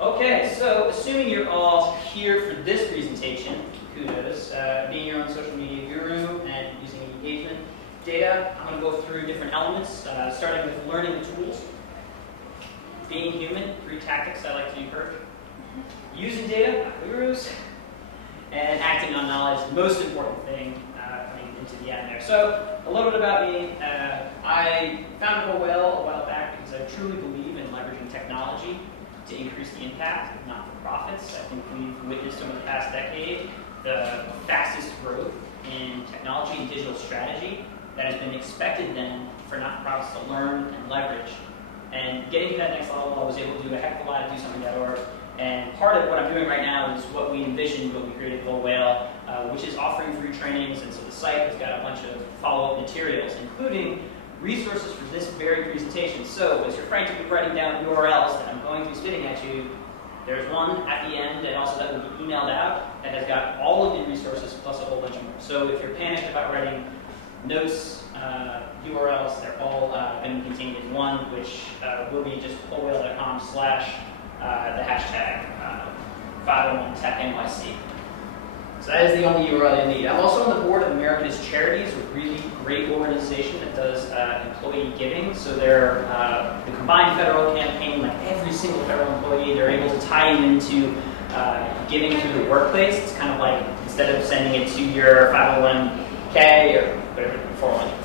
Okay, so assuming you're all here for this presentation, kudos, being your own social media guru and using engagement data, I'm going to go through different elements, starting with learning the tools, being human, 3 tactics I like to encourage, using data, not gurus, and acting on knowledge, the most important thing coming into the end there. So a little bit about me. I founded a while back because I truly believe in leveraging technology to increase the impact of not-for-profits. I think we've witnessed over the past decade the fastest growth in technology and digital strategy that has been expected then for not-for-profits to learn and leverage. And getting to that next level, I was able to do a heck of a lot at DoSomething.org. And part of what I'm doing right now is what we envisioned when we created Full Whale, which is offering free trainings. And so the site has got a bunch of follow-up materials, including resources for this very presentation. So as you're frantically writing down URLs that I'm going to be spitting at you, there's one at the end, and also that will be emailed out, that has got all of the resources plus a whole bunch more. So if you're panicked about writing notes, URLs, they're all going to be contained in one, which will be just fullwhale.com/ the hashtag 501tech NYC. So that is the only URL you need. I'm also on the board of America's Charities, a really great organization that does employee giving. So they're the combined federal campaign, like every single federal employee, they're able to tie you into giving through the workplace. It's kind of like, instead of sending it to your 501k or whatever,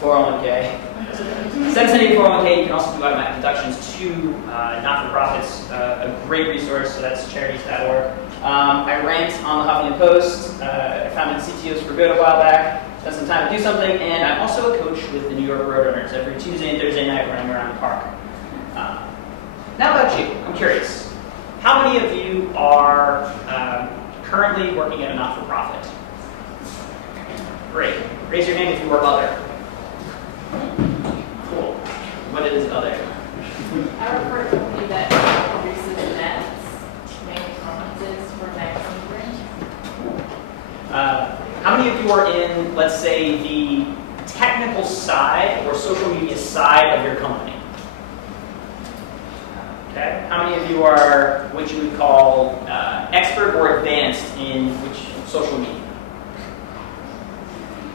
401k, instead of sending your 401k, you can also do automatic deductions to not-for-profits, a great resource, so that's charities.org. I ranked on the Huffington Post. I founded CTOs for Good a while back. Spent some time to do something, and I'm also a coach with the New York Roadrunners every Tuesday and Thursday night running around the park. Now about you, I'm curious. How many of you are currently working at a not-for-profit? Great. Raise your hand if you work other. Cool. What is other? I work for a company that produces nets, mainly conferences for magazine brands. How many of you are in, let's say, the technical side or social media side of your company? Okay. How many of you are what you would call expert or advanced in which social media?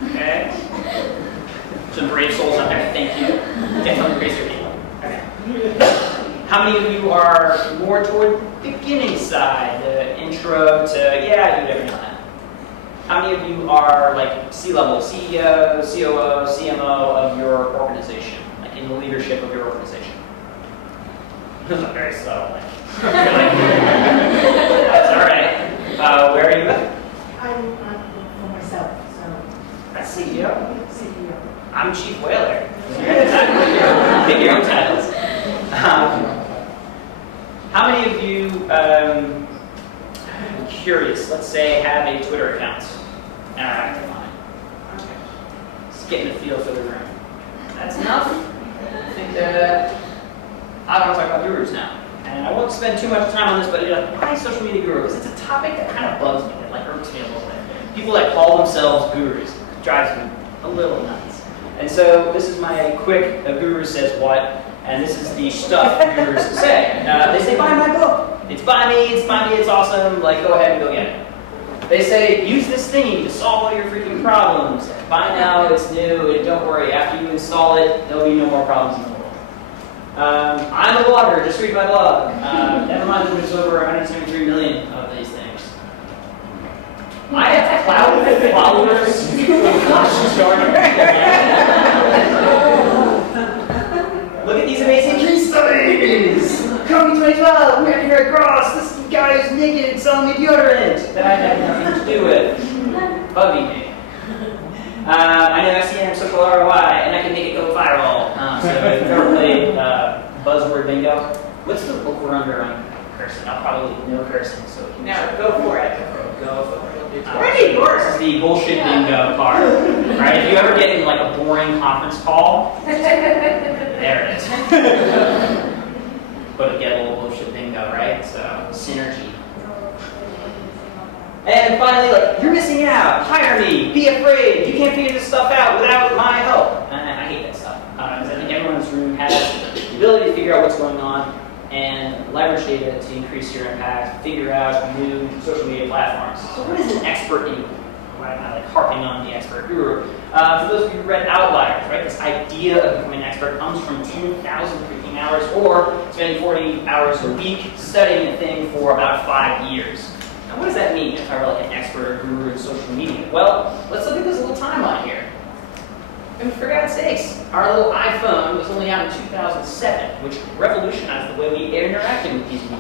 Okay. Some brave souls out there, thank you. Definitely raise your hand. Okay. How many of you are more toward the beginning side, the intro to, yeah, I do it every now and then? How many of you are like C-level, CEO, COO, CMO of your organization, like in the leadership of your organization? Very subtle. That's all right. Where are you at? I'm for myself, so. That's CEO. CEO. I'm Chief Whaler. Pick your own titles. How many of you, I'm curious, let's say, have a Twitter account and are active on it? Okay. Just getting a feel for the room. That's enough. I think I want to talk about gurus now. And I won't spend too much time on this, but why social media gurus? It's a topic that kind of bugs me, that like irks me a little bit. People that call themselves gurus. It drives me a little nuts. And so this is my quick guru says what, and this is the stuff gurus say. They say, buy my book. It's by me, it's awesome, like go ahead and go get it. They say, use this thingy to solve all your freaking problems. Buy now, it's new, and don't worry, after you install it, there'll be no more problems in the world. I'm a blogger, just read my blog. Never mind that there's over 173 million of these things. I have cloud followers. Look at these amazing case studies! Kobe 2012, American Red Cross, this guy is naked and selling me deodorant that I had nothing to do with. Bugging me. I know SEM, social ROI, and I can make it go viral. So if you've ever played buzzword bingo, what's the book we're under on cursing? I'll probably no cursing, so if you No, go for it. Go for it. This is the bullshit bingo part. Right? If you ever get in like a boring conference call, there it is. But get a little bullshit bingo, right? So synergy. And finally, like, you're missing out. Hire me. Be afraid. You can't figure this stuff out without my help. I hate that stuff. Because I think everyone in this room has the ability to figure out what's going on. and leverage data to increase your impact, figure out new social media platforms. So what is an expert anyway? Why am I like harping on the expert guru? For those of you who read Outliers, right, this idea of becoming an expert comes from 10,000 freaking hours or spending 40 hours a week studying a thing for about 5 years. Now what does that mean if I were like an expert or guru in social media? Well, let's look at this little timeline here. And for God's sakes, our little iPhone was only out in 2007, which revolutionized the way we interacted with these people.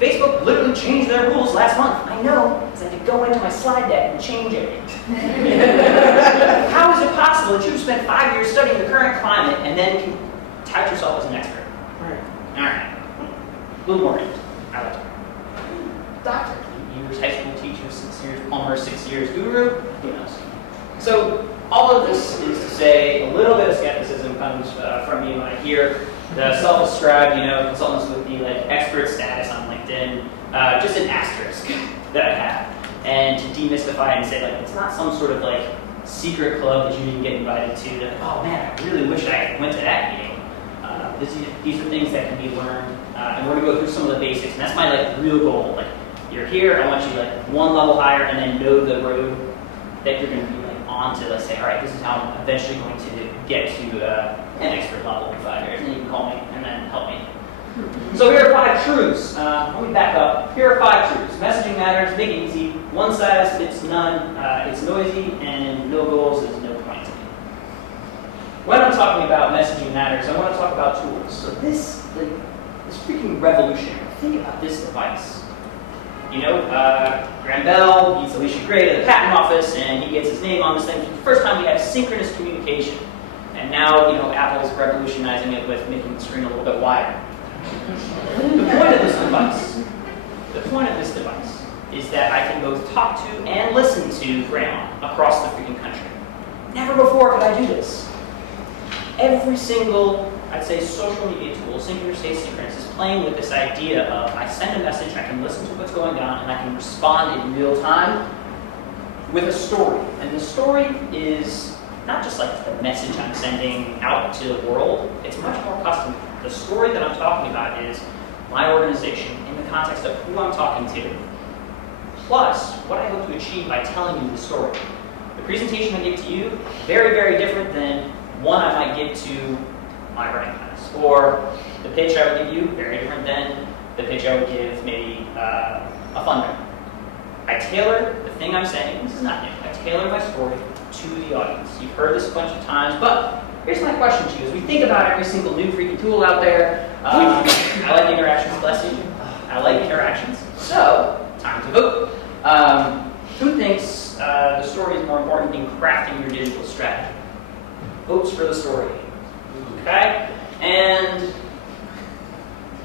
Facebook literally changed their rules last month. I know, because I had to go into my slide deck and change it. How is it possible that you've spent 5 years studying the current climate and then can tout yourself as an expert? All right. A little more in. I like it. Doctor. Years, high school teacher, 6 years, plumber, 6 years, guru, who knows? So, all of this is to say a little bit of skepticism comes from me when I hear the self-described, consultants with the like expert status on LinkedIn, just an asterisk that I have, and to demystify and say like it's not some sort of like secret club that you didn't get invited to. That oh man, I really wish I went to that meeting. These are things that can be learned, and we're gonna go through some of the basics. And that's my like real goal. Like you're here, I want you like one level higher, and then know the road that you're gonna be like on to. Let's say, all right, this is how I'm eventually going to get to an expert level in 5 years, and you can call me and then help me. So here are 5 truths. Let me back up. Here are 5 truths. Messaging matters, make it easy. One size fits none. It's noisy, and no goals is no point. When I'm talking about messaging matters, I want to talk about tools. So this freaking revolutionary. Think about this device. Graham Bell meets Alicia Gray at the patent office, and he gets his name on this thing. For the first time, we have synchronous communication. And now, Apple's revolutionizing it with making the screen a little bit wider. The point of this device is that I can both talk to and listen to Grandma across the freaking country. Never before could I do this. Every single, I'd say, social media tool, synchronous, asynchronous, is playing with this idea of I send a message, I can listen to what's going on, and I can respond in real time with a story. And the story is not just like the message I'm sending out to the world, it's much more custom. The story that I'm talking about is my organization in the context of who I'm talking to, plus what I hope to achieve by telling you the story. The presentation I give to you, very, very different than one I might give to my writing class. Or the pitch I would give you, very different than the pitch I would give maybe a funder. I tailor the thing I'm saying, this is not new, I tailor my story to the audience. You've heard this a bunch of times, but here's my question to you. As we think about every single new freaking tool out there, I like interactions, bless you. I like interactions. So, time to vote. Who thinks the story is more important in crafting your digital strategy? Votes for the story. Okay? And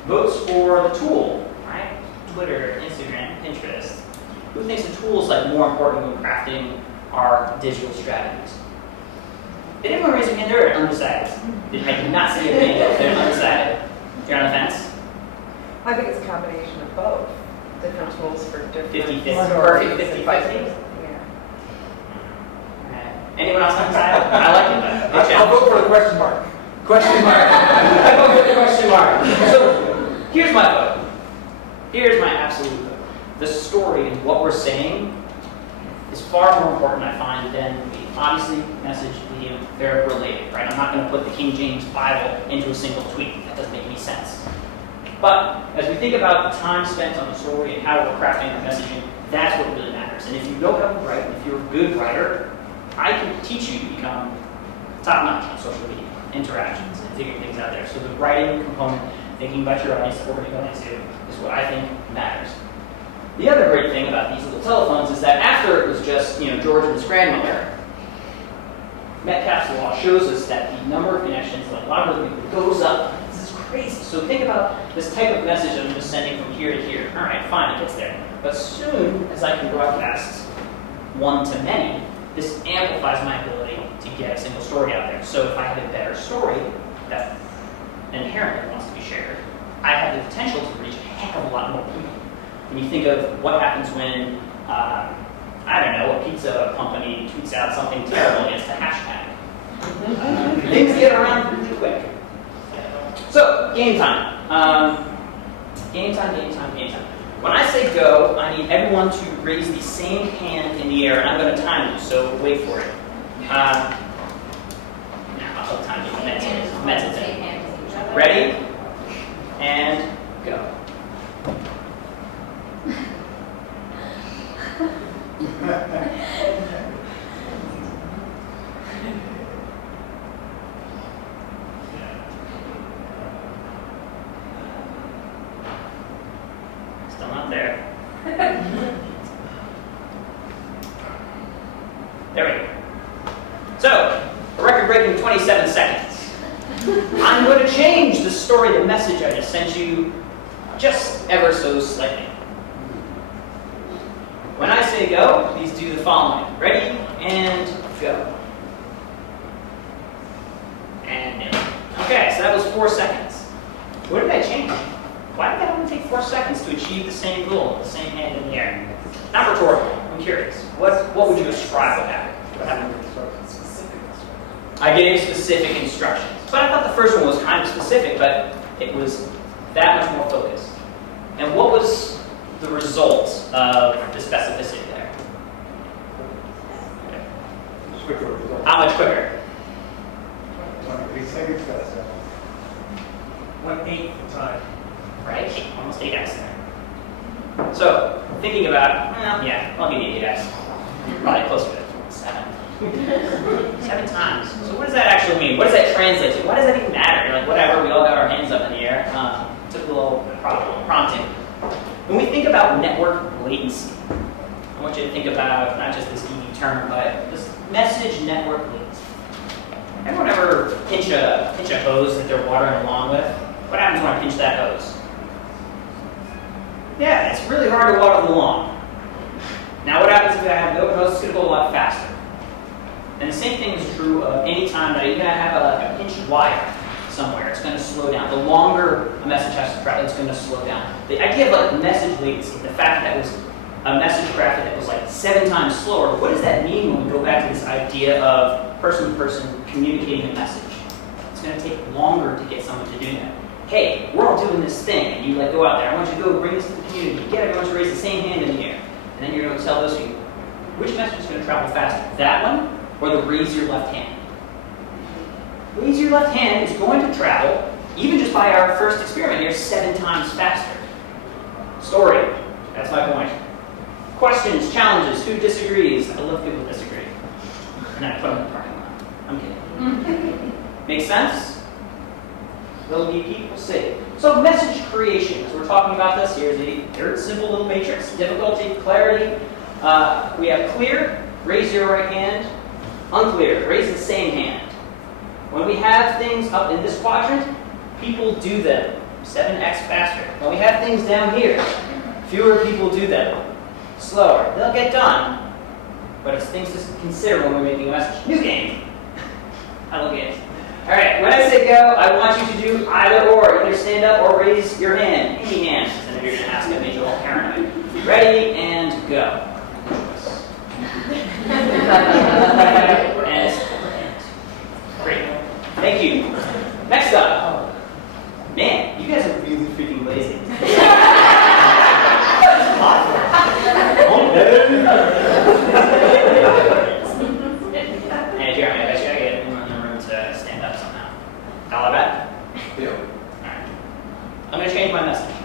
votes for the tool, right? Twitter, Instagram, Pinterest. Who thinks the tool is like more important when crafting our digital strategies? Did anyone raise their hand? They're undecided. I did not see your hand up. They're undecided. You're on the fence? I think it's a combination of both. Different tools for different 50-50. stories. Perfect 50-50. Yeah. Anyone else undecided? I like it though. I'll vote for the question mark. Question mark. I vote for the question mark. So here's my vote. Here's my absolute vote. The story and what we're saying is far more important, I find, than the obviously message, medium, they're related, right? I'm not going to put the King James Bible into a single tweet. That doesn't make any sense. But as we think about the time spent on the story and how we're crafting our messaging, that's what really matters. And if you know how to write, if you're a good writer, I can teach you to become top-notch on social media, interactions, and figuring things out there. So the writing component, thinking about your audience that we're going to go into, is what I think matters. The other great thing about these little telephones is that after it was just, George and his grandmother, Metcalfe's law shows us that the number of connections, like logarithmically, goes up. This is crazy. So think about this type of message I'm just sending from here to here. All right, fine, it gets there. But soon as I can broadcast one to many, this amplifies my ability to get a single story out there. So if I have a better story that inherently wants to be shared, I have the potential to reach a heck of a lot more people. When you think of what happens when, a pizza company tweets out something terrible against a hashtag. Things get around really quick. So, game time. Game time, game time, game time. When I say go, I need everyone to raise the same hand in the air, and I'm going to time you, so wait for it. I'll time you. Ready? And go. Still not there. There we go. So, a record-breaking 27 seconds. I'm going to change the story, the message I just sent you, just ever so slightly. When I say go, please do the following. Ready, and go. And nil. Okay, so that was 4 seconds. What did I change? Why did that only take 4 seconds to achieve the same goal, the same hand in the air? Not rhetorical. I'm curious. What would you ascribe what happened? What happened? I gave specific instructions. But I thought the first one was kind of specific, but it was that much more focused. And what was the result of the specificity there? How much quicker? 23 seconds faster. 1/8 the time. Right? Almost 8x there. So, thinking about, yeah, I'll give you 8x. Probably closer to 7. 7 times. So what does that actually mean? What does that translate to? Why does that even matter? Like, whatever, we all got our hands up in the air. Took a little prompting. When we think about network latency, I want you to think about not just this EV term, but this message network latency. Everyone ever pinch a hose that they're watering along with? What happens when I pinch that hose? Yeah, it's really hard to water the lawn. Now what happens if I have no hose? It's going to go a lot faster. And the same thing is true of any time that you're going to have a pinched wire somewhere. It's going to slow down. The longer a message has to travel, it's going to slow down. The idea of like message latency, the fact that it was a message graphic that was like 7 times slower, what does that mean when we go back to this idea of person-to-person communicating a message? It's going to take longer to get someone to do that. Hey, we're all doing this thing, and you like go out there. I want you to go bring this to the community. Get everyone to raise the same hand in the air. And then you're going to tell those people, which message is going to travel faster? That one or the raise your left hand? Raise your left hand is going to travel, even just by our first experiment here, 7 times faster. Story. That's my point. Questions, challenges, who disagrees? I love people who disagree. And then I put them in the parking lot. I'm kidding. Make sense? Little geeky, we'll see. So message creation, as we're talking about this, here's a very simple little matrix. Difficulty, clarity. We have clear, raise your right hand. Unclear, raise the same hand. When we have things up in this quadrant, people do them 7x faster. When we have things down here, fewer people do them. Slower. They'll get done, but it's things to consider when we're making a message. New game. I love games. All right, when I say go, I want you to do either or. Either stand up or raise your hand. Any hand. And then you're going to ask, that made you all paranoid. Ready, and go. And great. Thank you. Next up. Man, you guys are really freaking lazy. Hey, Jeremy, I bet you I get everyone in the room to stand up somehow. All right? Yeah. Alright. I'm going to change my message.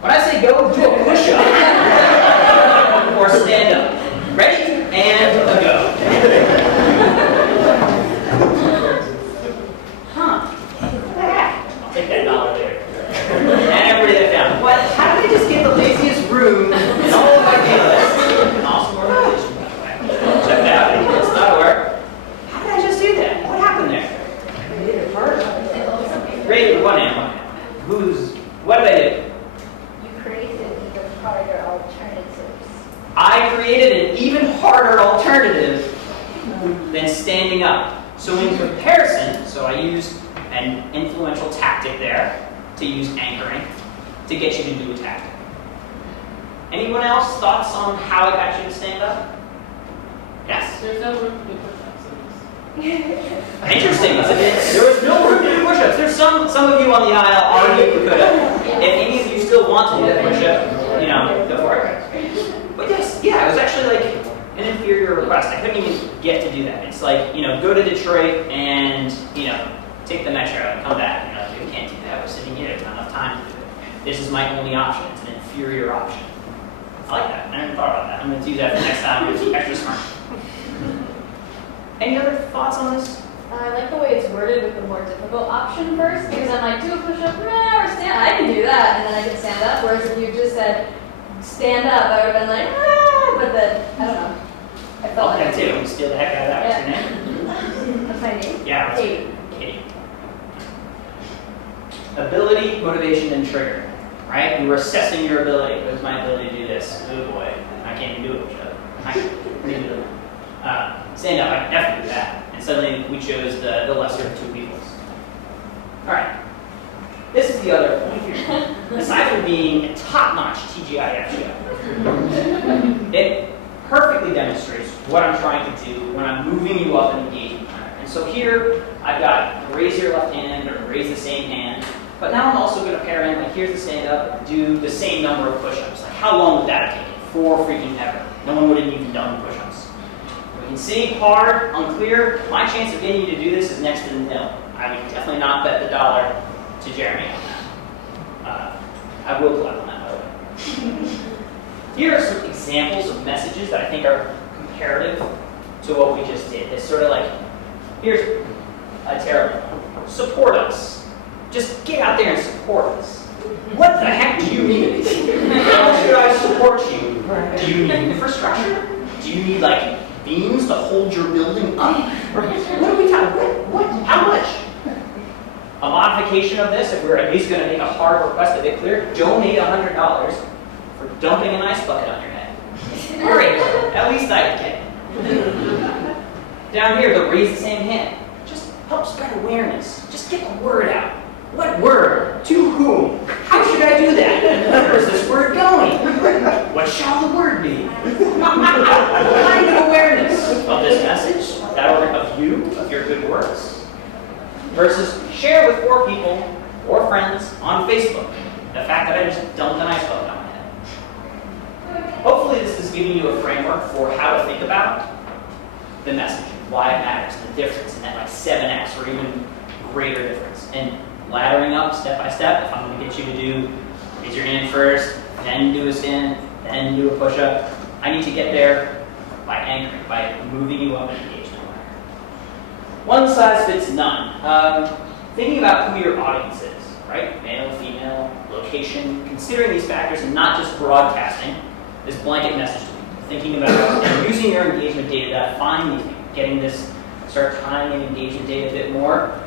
When I say go, do a push-up. Or stand up. Ready? And go. Huh. What the heck? I'll take that $1 later. And everybody that down. What? How did I just get the laziest room in all of our dealers? An awesome organization, by the way. Check that out. It's not a work. How did I just do that? What happened there? Rated one hand. What did I do? You created even harder alternatives. I created an even harder alternative than standing up. So in comparison, I used an influential tactic there to use anchoring to get you to do a tactic. Anyone else thoughts on how I got you to stand up? Yes? There's no room to do push-ups. Interesting, isn't it? There was no room to do push-ups. There's some some of you on the aisle already could have. If any of you still want to do that push-up, go for it. But yes, yeah, it was actually like an inferior request. I couldn't even get to do that. It's like, go to Detroit and, take the metro and come back. You can't do that. We're sitting here. There's not enough time to do it. This is my only option. It's an inferior option. I like that. I never thought about that. I'm going to do that for next time. It's extra smart. Any other thoughts on this? I like the way it's worded with the more difficult option first, because I'm like, do a push-up, or stand. I can do that, and then I can stand up. Whereas if you just said stand up, I would have been like, but then I don't know. I felt like that too. Steal the heck out of that. What's your name? What's my name? Yeah. Katie. Katie. Ability, motivation, and trigger. Right? You were assessing your ability. What is my ability to do this? Oh boy, I can't even do it. I can't even do it. Stand up, I can definitely do that. And suddenly we chose the lesser of two evils. All right. This is the other point here. Aside from being a top-notch TGIF show, it perfectly demonstrates what I'm trying to do when I'm moving you up an engagement ladder. And so here, I've got raise your left hand or raise the same hand. But now I'm also going to pair in, like, here's the stand up, do the same number of push-ups. Like, how long would that have taken? 4 freaking ever. No one would have even done push-ups. We can see, hard, unclear. My chance of getting you to do this is next to nil. I would definitely not bet the dollar to Jeremy on that. I will collect on that, by the way. Here are some examples of messages that I think are comparative to what we just did. It's sort of like, here's a terrible one. Support us. Just get out there and support us. What the heck do you need? How should I support you? Do you need infrastructure? Do you need, like, beams to hold your building up? What are we talking? What? How much? A modification of this, if we're at least going to make a hard request a bit clear, donate $100 for dumping an ice bucket on your head. All right, at least I get it. Down here, the raise the same hand. Just help spread awareness. Just get the word out. What word? To whom? How should I do that? Where is this word going? What shall the word be? What kind of awareness of this message, that of you, of your good works, versus share with 4 people or friends on Facebook the fact that I just dumped an ice bucket on my head. Hopefully this is giving you a framework for how to think about the message, why it matters, the difference, and that like 7x or even greater difference. And laddering up step by step, if I'm going to get you to do raise your hand first, then do a stand, then do a push-up, I need to get there by anchoring, by moving you up an engagement ladder. One size fits none. Thinking about who your audience is, right? Male, female, location, considering these factors and not just broadcasting this blanket message to people. Thinking about using your engagement data to find these people, getting this, start tying in engagement data a bit more.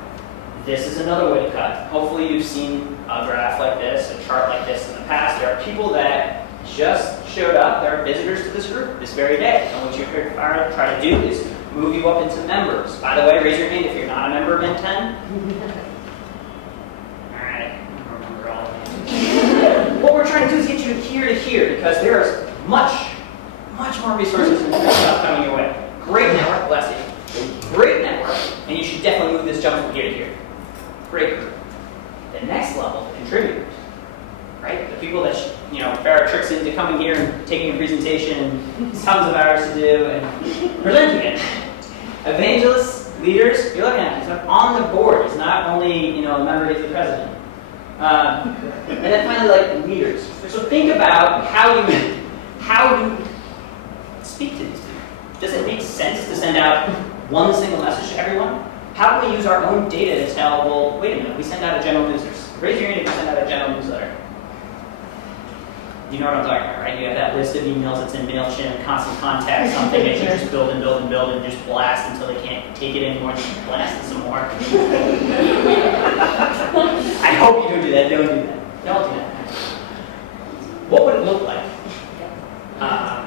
This is another way to cut. Hopefully you've seen a graph like this, a chart like this in the past. There are people that just showed up. There are visitors to this group this very day. And what you're here to try to do is move you up into members. By the way, raise your hand if you're not a member of NTEN. All right, I remember all of you. What we're trying to do is get you to here because there's much more resources and stuff coming your way. Great network, bless you. Great network, and you should definitely move this jump from here to here. Great group. The next level, the contributors, right? The people that Farrah tricks into coming here and taking a presentation and tons of hours to do and presenting it. Evangelists, leaders, you're looking at he's on the board. He's not only a member, he's the president. And then finally, like leaders. So think about how you speak to these people. Does it make sense to send out one single message to everyone? How can we use our own data to tell, well, wait a minute, we send out a general newsletter. Raise your hand if you send out a general newsletter. You know what I'm talking about, right? You have that list of emails that's in MailChimp, constant contact, something that you just build and just blast until they can't take it anymore and you blast it some more. I hope you don't do that. Don't do that. Don't do that. What would it look like?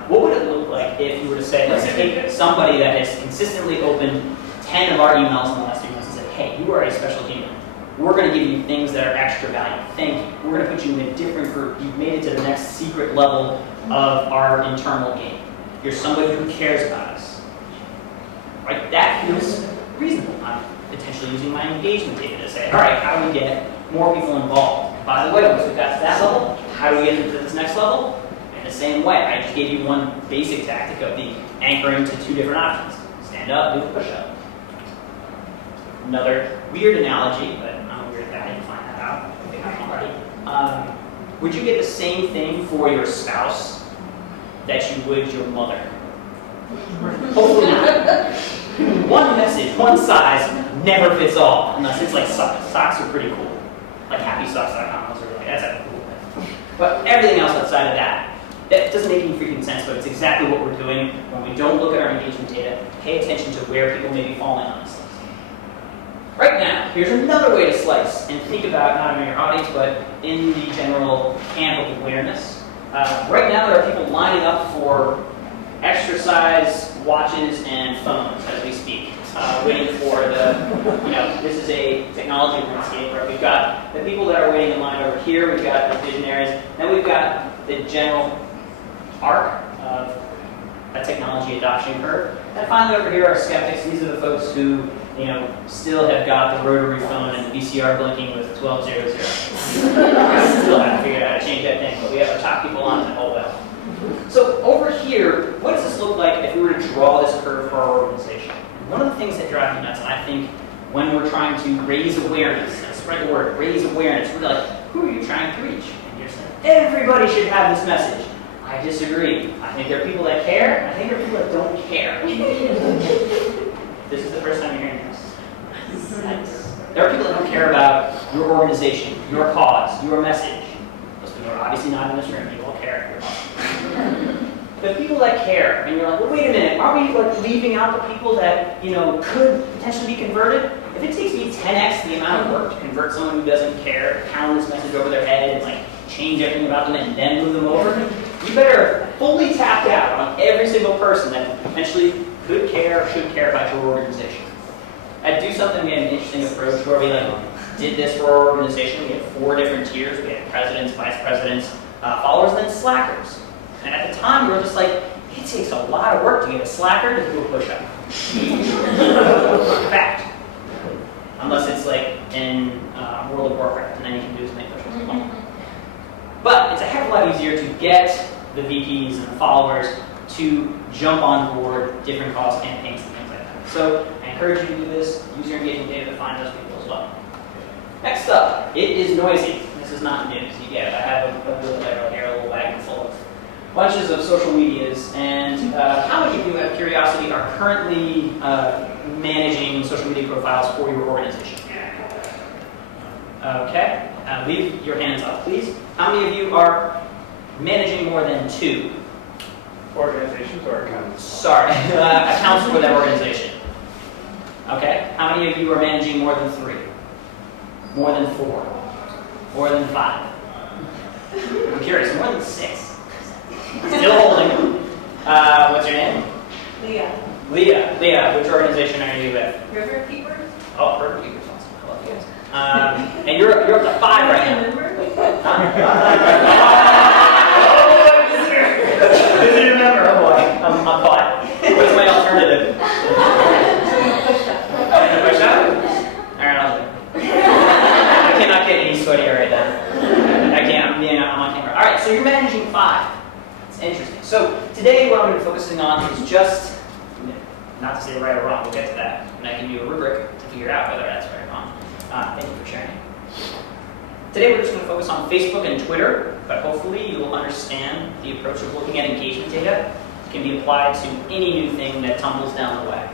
What would it look like if you were to say, let's take somebody that has consistently opened 10 of our emails in the last 3 months and said, hey, you are a special human. We're going to give you things that are extra value. Thank you. We're going to put you in a different group. You've made it to the next secret level of our internal game. You're somebody who cares about us. Right? That feels reasonable. potentially using my engagement data to say, all right, how do we get more people involved? And by the way, once we've got to that level, how do we get into this next level? In the same way, I just gave you one basic tactic of the anchoring to two different options. Stand up, do a push-up. Another weird analogy, but I'm a weird guy, you can find that out if you haven't already. Would you get the same thing for your spouse that you would your mother? Hopefully not. One message, one size, never fits all, unless it's like socks. Socks are pretty cool. Like happysocks.com, that's a cool thing. But everything else outside of that, that doesn't make any freaking sense, but it's exactly what we're doing when we don't look at our engagement data, pay attention to where people may be falling on this list. Right now, here's another way to slice and think about not only your audience, but in the general camp of awareness. Right now, there are people lining up for exercise watches and phones as we speak, waiting for this is a technology landscape, right? We've got the people that are waiting in line over here, we've got the visionaries, then we've got the general arc of a technology adoption curve. And finally over here are skeptics. These are the folks who, still have got the rotary phone and the VCR blinking with 1200. Still haven't figured out how to change that thing, but we have our top people on it. Oh well. So over here, what does this look like if we were to draw this curve for our organization? One of the things that drive me nuts, and I think when we're trying to raise awareness, spread the word, raise awareness, we're like, who are you trying to reach? And you're saying, everybody should have this message. I disagree. I think there are people that care. I think there are people that don't care. This is the first time you're hearing this. There are people that don't care about your organization, your cause, your message. Those people are obviously not in this room. You all care. But people that care, and you're like, well, wait a minute, are we leaving out the people that could potentially be converted? If it takes me 10x the amount of work to convert someone who doesn't care, pound this message over their head, and change everything about them, and then move them over, you better fully tap out on every single person that potentially could care or should care about your organization. At Do Something, we had an interesting approach where we did this for our organization. We had 4 different tiers. We had presidents, vice presidents, followers, and then slackers. And at the time, we were just like, it takes a lot of work to get a slacker to do a push-up. Fact. Unless it's in World of Warcraft, and then you can do as many push-ups. But it's a heck of a lot easier to get the VPs and the followers to jump on board different cause campaigns and things like that. So I encourage you to do this. Use your engagement data to find those people as well. Next up, it is noisy. This is not news. You get it. I have a little wagon full of bunches of social medias. And how many of you, out of curiosity, are currently managing social media profiles for your organization? Okay. Leave your hands up, please. How many of you are managing more than 2? Organizations or accounts? Sorry, accounts for that organization. Okay. How many of you are managing more than 3? More than 4? More than 5? I'm curious, more than 6? Still holding. What's your name? Leah. Leah, which organization are you with? River Keepers? Oh, River Keepers, awesome. I love you guys. And you're up to 5 right now. Does he remember? Oh boy, I'm caught. What's my alternative? Push up? Alright, I'll do it. I cannot get any sweatier right now. I can't, I'm on camera. Alright, so you're managing 5. It's interesting. So today what I'm going to be focusing on is just, not to say right or wrong, we'll get to that, and I give you a rubric to figure out whether that's right or wrong. Thank you for sharing. Today we're just going to focus on Facebook and Twitter, but hopefully you will understand the approach of looking at engagement data can be applied to any new thing that tumbles down the way.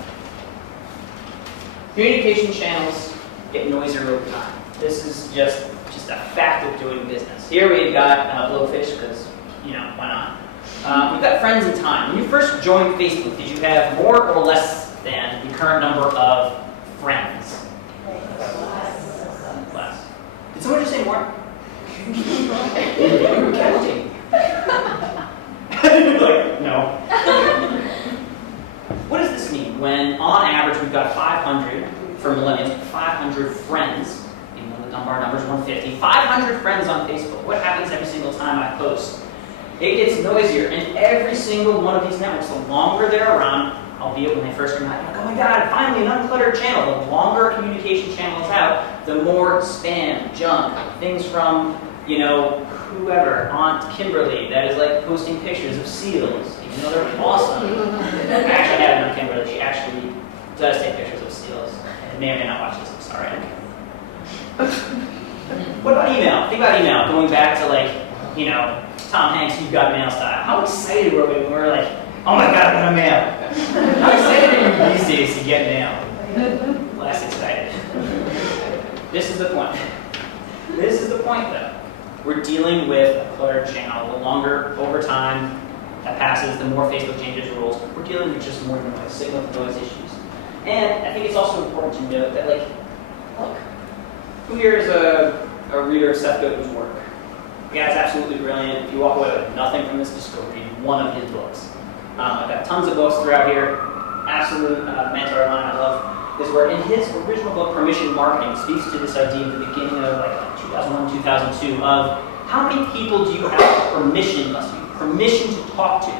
Communication channels get noisier over time. This is just a fact of doing business. Here we've got Blowfish, because, why not? We've got friends and time. When you first joined Facebook, did you have more or less than the current number of friends? Less. Did someone just say more? You were counting. No. What does this mean? When, on average, we've got 500, for millennials, 500 friends, even though the our number's 150, 500 friends on Facebook. What happens every single time I post? It gets noisier, and every single one of these networks, the longer they're around, albeit when they first come out, you're like, oh my god, finally an uncluttered channel. The longer a communication channel is out, the more spam, junk, things from, whoever, Aunt Kimberly, that is like posting pictures of seals, even though they're awesome. I actually had an Aunt Kimberly, she actually does take pictures of seals. And may or may not watch this, I'm sorry. What about email? Think about email, going back to Tom Hanks, You've Got Mail style. How excited were we when we were like, oh my god, I got a mail. How excited are you these days to get mail? Less excited. This is the point. This is the point though. We're dealing with a cluttered channel. The longer over time that passes, the more Facebook changes rules. We're dealing with just more than noise, signal to noise issues. And I think it's also important to note that, look, who here is a reader of Seth Godin's work? The guy's absolutely brilliant. If you walk away with nothing from this, just go read one of his books. I've got tons of books throughout here. Absolute mentor of mine. I love his work. And his original book, Permission Marketing, speaks to this idea at the beginning of 2001, 2002 of how many people do you have permission to talk to?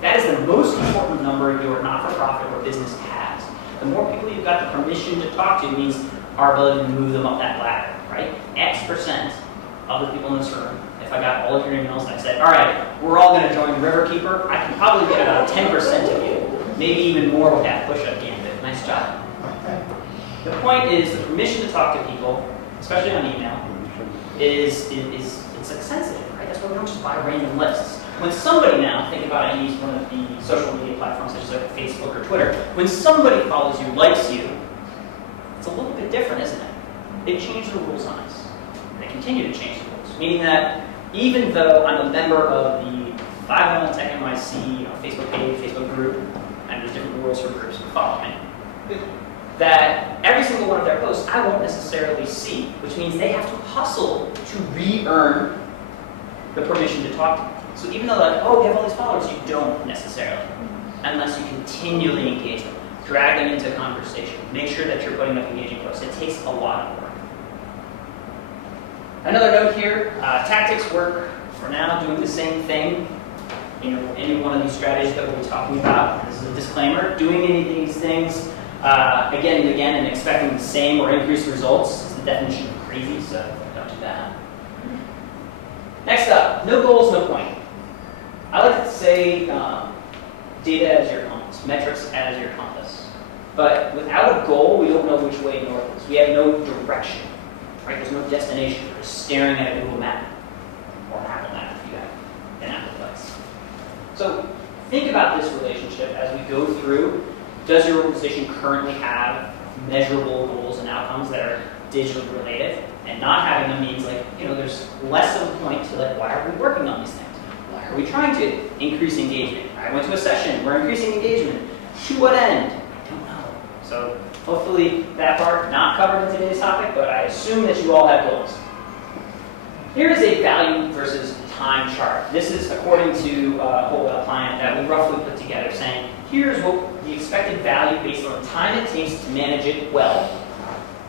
That is the most important number your not-for-profit or business has. The more people you've got the permission to talk to means our ability to move them up that ladder, right? X% of the people in this room, if I got all of your emails and I said, all right, we're all going to join Riverkeeper, I can probably get about 10% of you, maybe even more with that push-up gambit. Nice job. The point is the permission to talk to people, especially on email, it's like sensitive, right? That's why we don't just buy random lists. When somebody now, think about it, I use one of the social media platforms such as like Facebook or Twitter, when somebody follows you, likes you, it's a little bit different, isn't it? They've changed the rules on us. They continue to change the rules, meaning that even though I'm a member of the 501 Tech NYC Facebook page, Facebook group, and there's different rules for groups who follow me, that every single one of their posts I won't necessarily see, which means they have to hustle to re-earn the permission to talk to me. So even though you have all these followers, you don't necessarily, unless you continually engage them, drag them into conversation, make sure that you're putting up engaging posts. It takes a lot of work. Another note here, tactics work for now, doing the same thing. Any one of these strategies that we'll be talking about, this is a disclaimer, doing any of these things again and again and expecting the same or increased results is the definition of crazy, so don't do that. Next up, no goals, no point. I like to say data as your compass, metrics as your compass. But without a goal, we don't know which way north is. We have no direction, right? There's no destination. We're just staring at a Google map, or an Apple map if you have an Apple device. So think about this relationship as we go through. Does your organization currently have measurable goals and outcomes that are digitally related? And not having them means there's less of a point to why are we working on these things? Why are we trying to increase engagement? I went to a session, we're increasing engagement. To what end? I don't know. So hopefully that part not covered in today's topic, but I assume that you all have goals. Here is a value versus time chart. This is according to a wholesale client that we roughly put together saying, here's what the expected value based on the time it takes to manage it well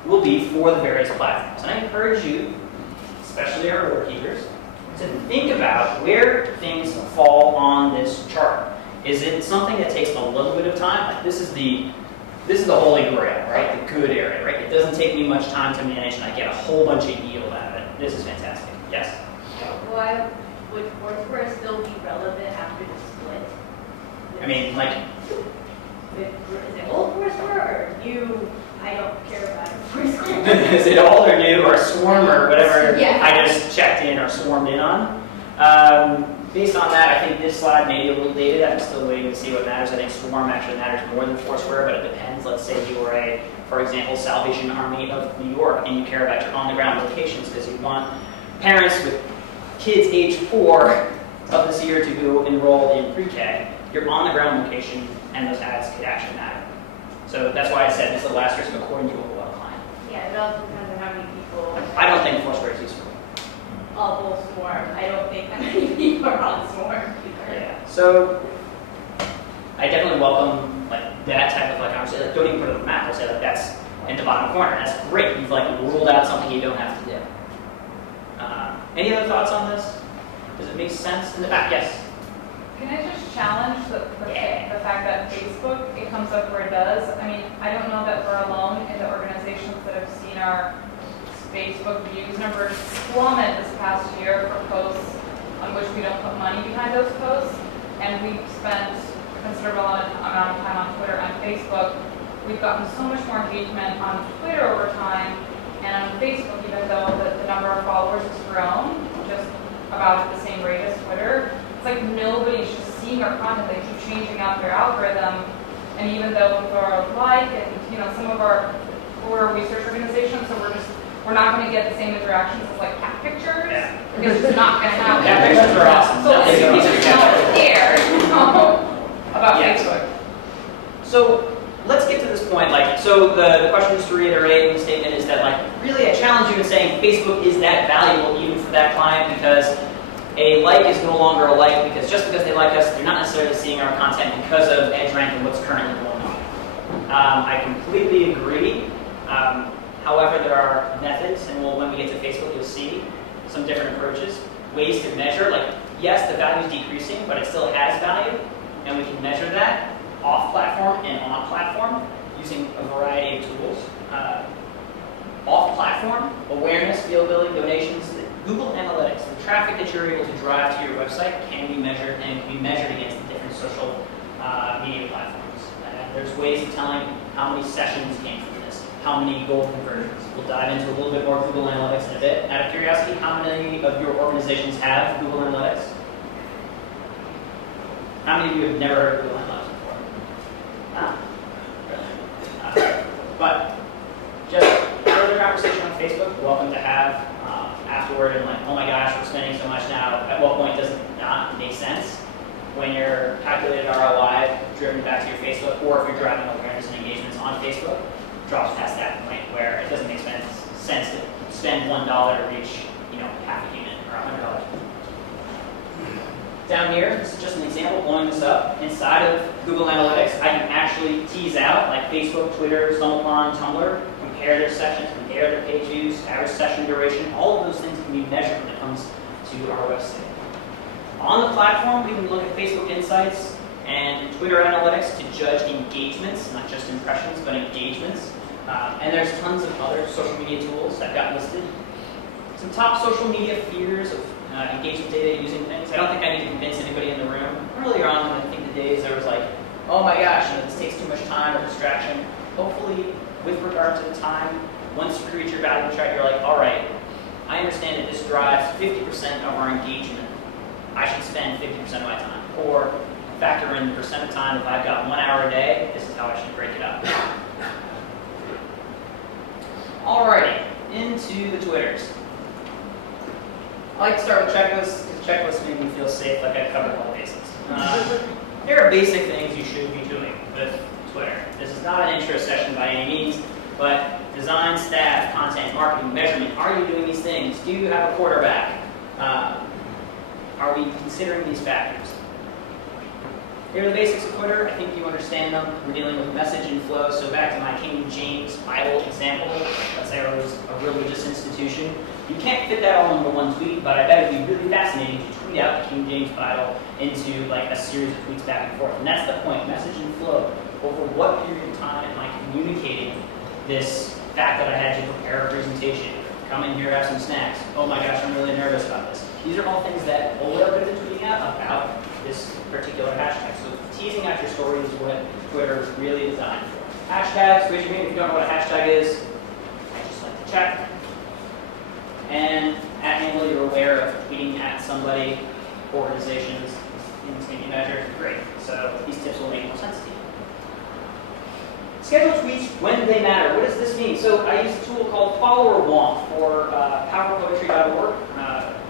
will be for the various platforms. And I encourage you, especially our Riverkeepers, to think about where things fall on this chart. Is it something that takes a little bit of time? This is the holy grail, right? The good area, right? It doesn't take me much time to manage and I get a whole bunch of yield out of it. This is fantastic. Yes? Why would Foursquare still be relevant after the split? I mean, Is it old Foursquare or new? I don't care about it. Foursquare. is it old or new or Swarm or whatever Yeah. I just checked in or swarmed in on? Based on that, I think this slide may be a little dated. I'm still waiting to see what matters. I think Swarm actually matters more than Foursquare, but it depends. Let's say you are for example, Salvation Army of New York, and you care about your on-the-ground locations because you want parents with kids age 4 of this year to go enroll in pre-K. Your on-the-ground location and those ads could actually matter. So that's why I said this is the last risk according to a client. Yeah, it also depends on how many people. I don't think Foursquare is useful. All will Swarm. I don't think that many people are on Swarm either. Yeah. So I definitely welcome that type of conversation. Don't even put it on the map. I'll say that's in the bottom corner. That's great. You've ruled out something you don't have to do. Any other thoughts on this? Does it make sense in the back? Yes. Can I just challenge the fact that Facebook, it comes up where it does? I mean, I don't know that we're alone in the organizations that have seen our Facebook views numbers plummet this past year for posts on which we don't put money behind those posts. And we've spent a considerable amount of time on Twitter and Facebook. We've gotten so much more engagement on Twitter over time, and on Facebook, even though the number of followers has grown just about at the same rate as Twitter, it's like nobody's just seeing our content. They keep changing out their algorithm, and even though we're like, and some of we're a research organization, so we're not going to get the same interactions as like cat pictures. Yeah. Because it's not going to happen. Cat pictures are awesome. So Nothing people goes just cat don't pictures. care about Yeah. Facebook. So let's get to this point. So the question, just to reiterate in the statement, is that really I challenge you in saying Facebook is that valuable even for that client, because a like is no longer a like because just because they like us, they're not necessarily seeing our content because of EdgeRank and what's currently going on. I completely agree. However, there are methods, and when we get to Facebook, you'll see some different approaches, ways to measure. Yes, the value is decreasing, but it still has value, and we can measure that off-platform and on-platform using a variety of tools. Off-platform, awareness, viewability, donations, Google Analytics, the traffic that you're able to drive to your website can be measured and can be measured against the different social media platforms. There's ways of telling how many sessions came from this, how many goal conversions. We'll dive into a little bit more Google Analytics in a bit. Out of curiosity, how many of your organizations have Google Analytics? How many of you have never heard of Google Analytics before? But just further conversation on Facebook, welcome to have afterward, and oh my gosh, we're spending so much now. At what point does it not make sense? When your calculated ROI driven back to your Facebook, or if you're driving awareness and engagements on Facebook, drops past that point where it doesn't make sense to spend $1 to reach, half a human or $100. Down here, this is just an example, blowing this up. Inside of Google Analytics, I can actually tease out Facebook, Twitter, StumbleUpon, Tumblr, compare their sessions, compare their page views, average session duration. All of those things can be measured when it comes to our website. On the platform, we can look at Facebook Insights and Twitter Analytics to judge engagements, not just impressions, but engagements. And there's tons of other social media tools that got listed. Some top social media fears of engagement data using things. I don't think I need to convince anybody in the room. Earlier on, I think the days there was oh my gosh, this takes too much time or distraction. Hopefully, with regard to the time, once you create your value chart, you're all right, I understand that this drives 50% of our engagement. I should spend 50% of my time. Or factor in the percent of time, if I've got 1 hour a day, this is how I should break it up. Alrighty, into the Twitters. I like to start with checklists, because checklists make me feel safe, like I've covered all the bases. There are basic things you should be doing with Twitter. This is not an intro session by any means, but design, staff, content, marketing, measurement. Are you doing these things? Do you have a quarterback? Are we considering these factors? Here are the basics of Twitter. I think you understand them. We're dealing with message and flow. So back to my King James Bible example. Let's say it was a religious institution. You can't fit that all into one tweet, but I bet it'd be really fascinating to tweet out the King James Bible into a series of tweets back and forth. And that's the point, message and flow. Over what period of time am I communicating this fact that I had to prepare a presentation? Come in here, have some snacks. Oh my gosh, I'm really nervous about this. These are all things that Ola could have been tweeting out about this particular hashtag. So teasing out your story is what Twitter is really designed for. Hashtags, raise your hand if you don't know what a hashtag is. I just like to check. And at handle, you're aware of tweeting at somebody, organizations, things can be measured. Great. So these tips will make more sense to you. Schedule tweets when they matter. What does this mean? So I use a tool called Follower Wonk for powerpoetry.org.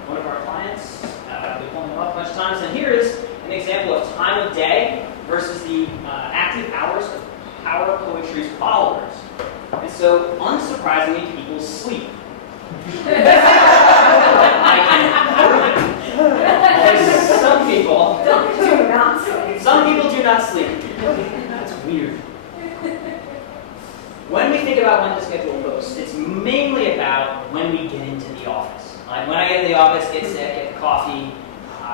One of our clients, we've pulled them up a bunch of times. And here is an example of time of day versus the active hours of Power Poetry's followers. And so, unsurprisingly, people sleep. I can prove it. Some people do not sleep. That's weird. When we think about when to schedule posts, it's mainly about when we get into the office. Like when I get to the office, get sick, get the coffee,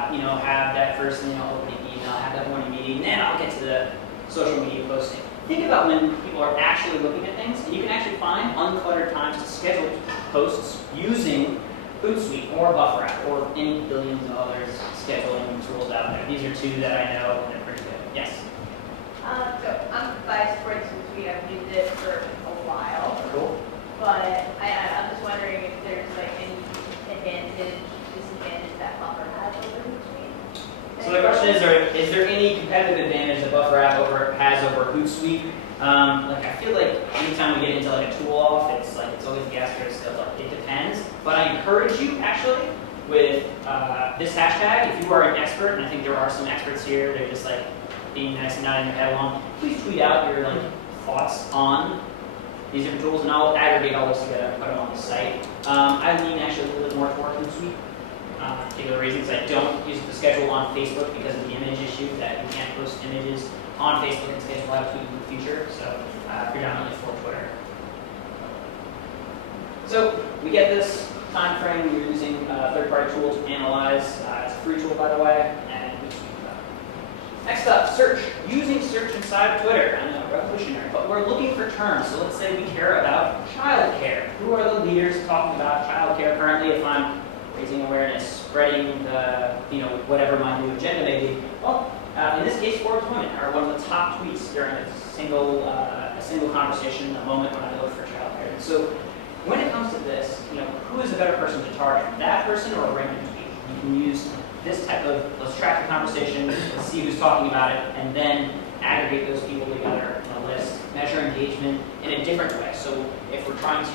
have that first, opening email, have that morning meeting, then I'll get to the social media posting. Think about when people are actually looking at things, and you can actually find uncluttered times to schedule posts using Hootsuite or Buffer App or any billions of other scheduling tools out there. These are two that I know and they're pretty good. Yes? So I'm biased towards Hootsuite. I've used it for a while. Cool. But I'm just wondering if there's like any advantage, disadvantage that Buffer has over Hootsuite. So the question is there any competitive advantage that Buffer App has over Hootsuite? I feel like anytime we get into like a tool off, it's always the asterisk of like it depends. But I encourage you actually with this hashtag, if you are an expert, and I think there are some experts here, they're just like being nice and nodding their head along. Please tweet out your thoughts on these different tools, and I'll aggregate all this together and put them on the site. I lean actually a little bit more toward Hootsuite. Particular reasons I don't use it to schedule on Facebook because of the image issue that you can't post images on Facebook and schedule out tweets in the future. So predominantly for Twitter. So we get this time frame. We're using a third-party tool to analyze. It's a free tool, by the way, and next up, search. Using search inside of Twitter. I know, revolutionary, but we're looking for terms. So let's say we care about childcare. Who are the leaders talking about childcare currently? If I'm raising awareness, spreading the, whatever my new agenda may be. Well, in this case, Forbes Women are one of the top tweets during a single conversation, a moment when I look for childcare. And so when it comes to this, who is a better person to target? That person or a random tweet? You can use this type of, let's track the conversation, let's see who's talking about it, and then aggregate those people together in a list, measure engagement in a different way. So if we're trying to,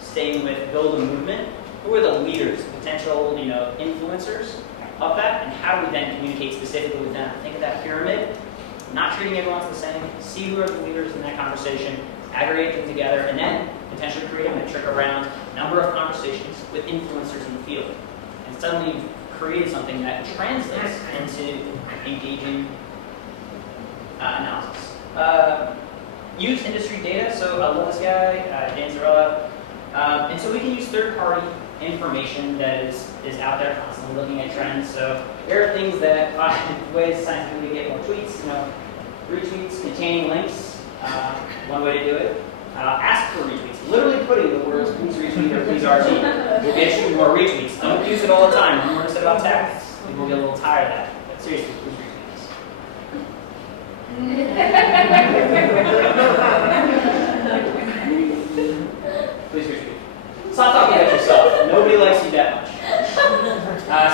staying with build a movement, who are the leaders, potential, influencers of that, and how do we then communicate specifically with them? Think of that pyramid, not treating everyone the same, see who are the leaders in that conversation, aggregate them together, and then potentially create a metric around number of conversations with influencers in the field. And suddenly you've created something that translates into engaging analysis. Use industry data, so I love this guy, Dan Zarella. And so we can use third-party information that is out there constantly looking at trends. So there are things that ways scientifically to get more tweets. Retweets containing links, one way to do it. Ask for retweets. Literally putting the words please retweet or please RT will get you more retweets. Don't use it all the time. Remember what I said about tags. People get a little tired of that. But seriously, please retweet this. Please retweet. Stop talking about yourself. Nobody likes you that much.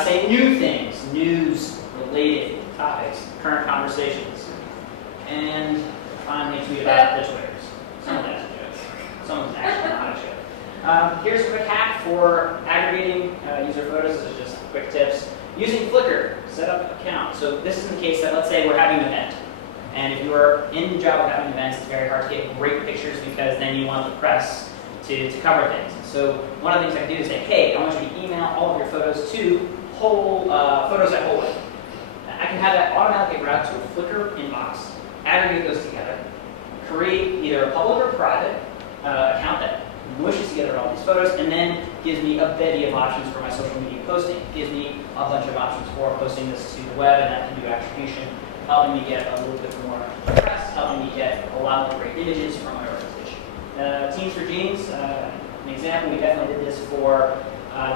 Say new things, news-related topics, current conversations. And finally, tweet about the Twitters. Someone has a joke. Someone's actually not a joke. Here's a quick hack for aggregating user photos. This is just quick tips. Using Flickr, set up an account. So this is in the case that, let's say, we're having an event. And if you are in the job of having events, it's very hard to get great pictures because then you want the press to cover things. So one of the things I can do is say, hey, I want you to email all of your photos to photos at Whole. I can have that automatically route to a Flickr inbox, aggregate those together, create either a public or private account that mushes together all these photos, and then gives me a bevy of options for my social media posting. It gives me a bunch of options for posting this to the web, and that can do attribution, helping me get a little bit more press, helping me get a lot more great images from my organization. Teams for Jeans, an example, we definitely did this for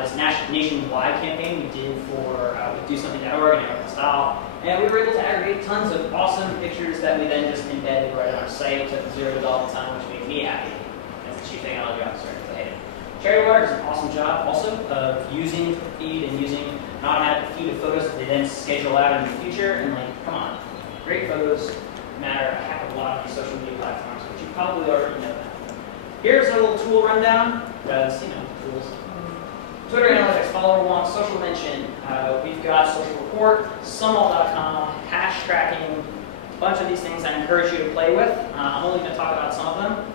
this nationwide campaign we did for DoSomething.org and American Style. And we were able to aggregate tons of awesome pictures that we then just embedded right on our site. It took 0 development time, which made me happy as the Chief Technology Officer. Cherry Water does an awesome job also of using the feed and using an automatic feed of photos that they then schedule out in the future. And come on, great photos matter a heck of a lot on these social media platforms, but you probably already know that. Here's a little tool rundown, because, tools. Twitter Analytics, follower one, social mention. We've got social report, sunwall.com, hash tracking, a bunch of these things I encourage you to play with. I'm only going to talk about some of them.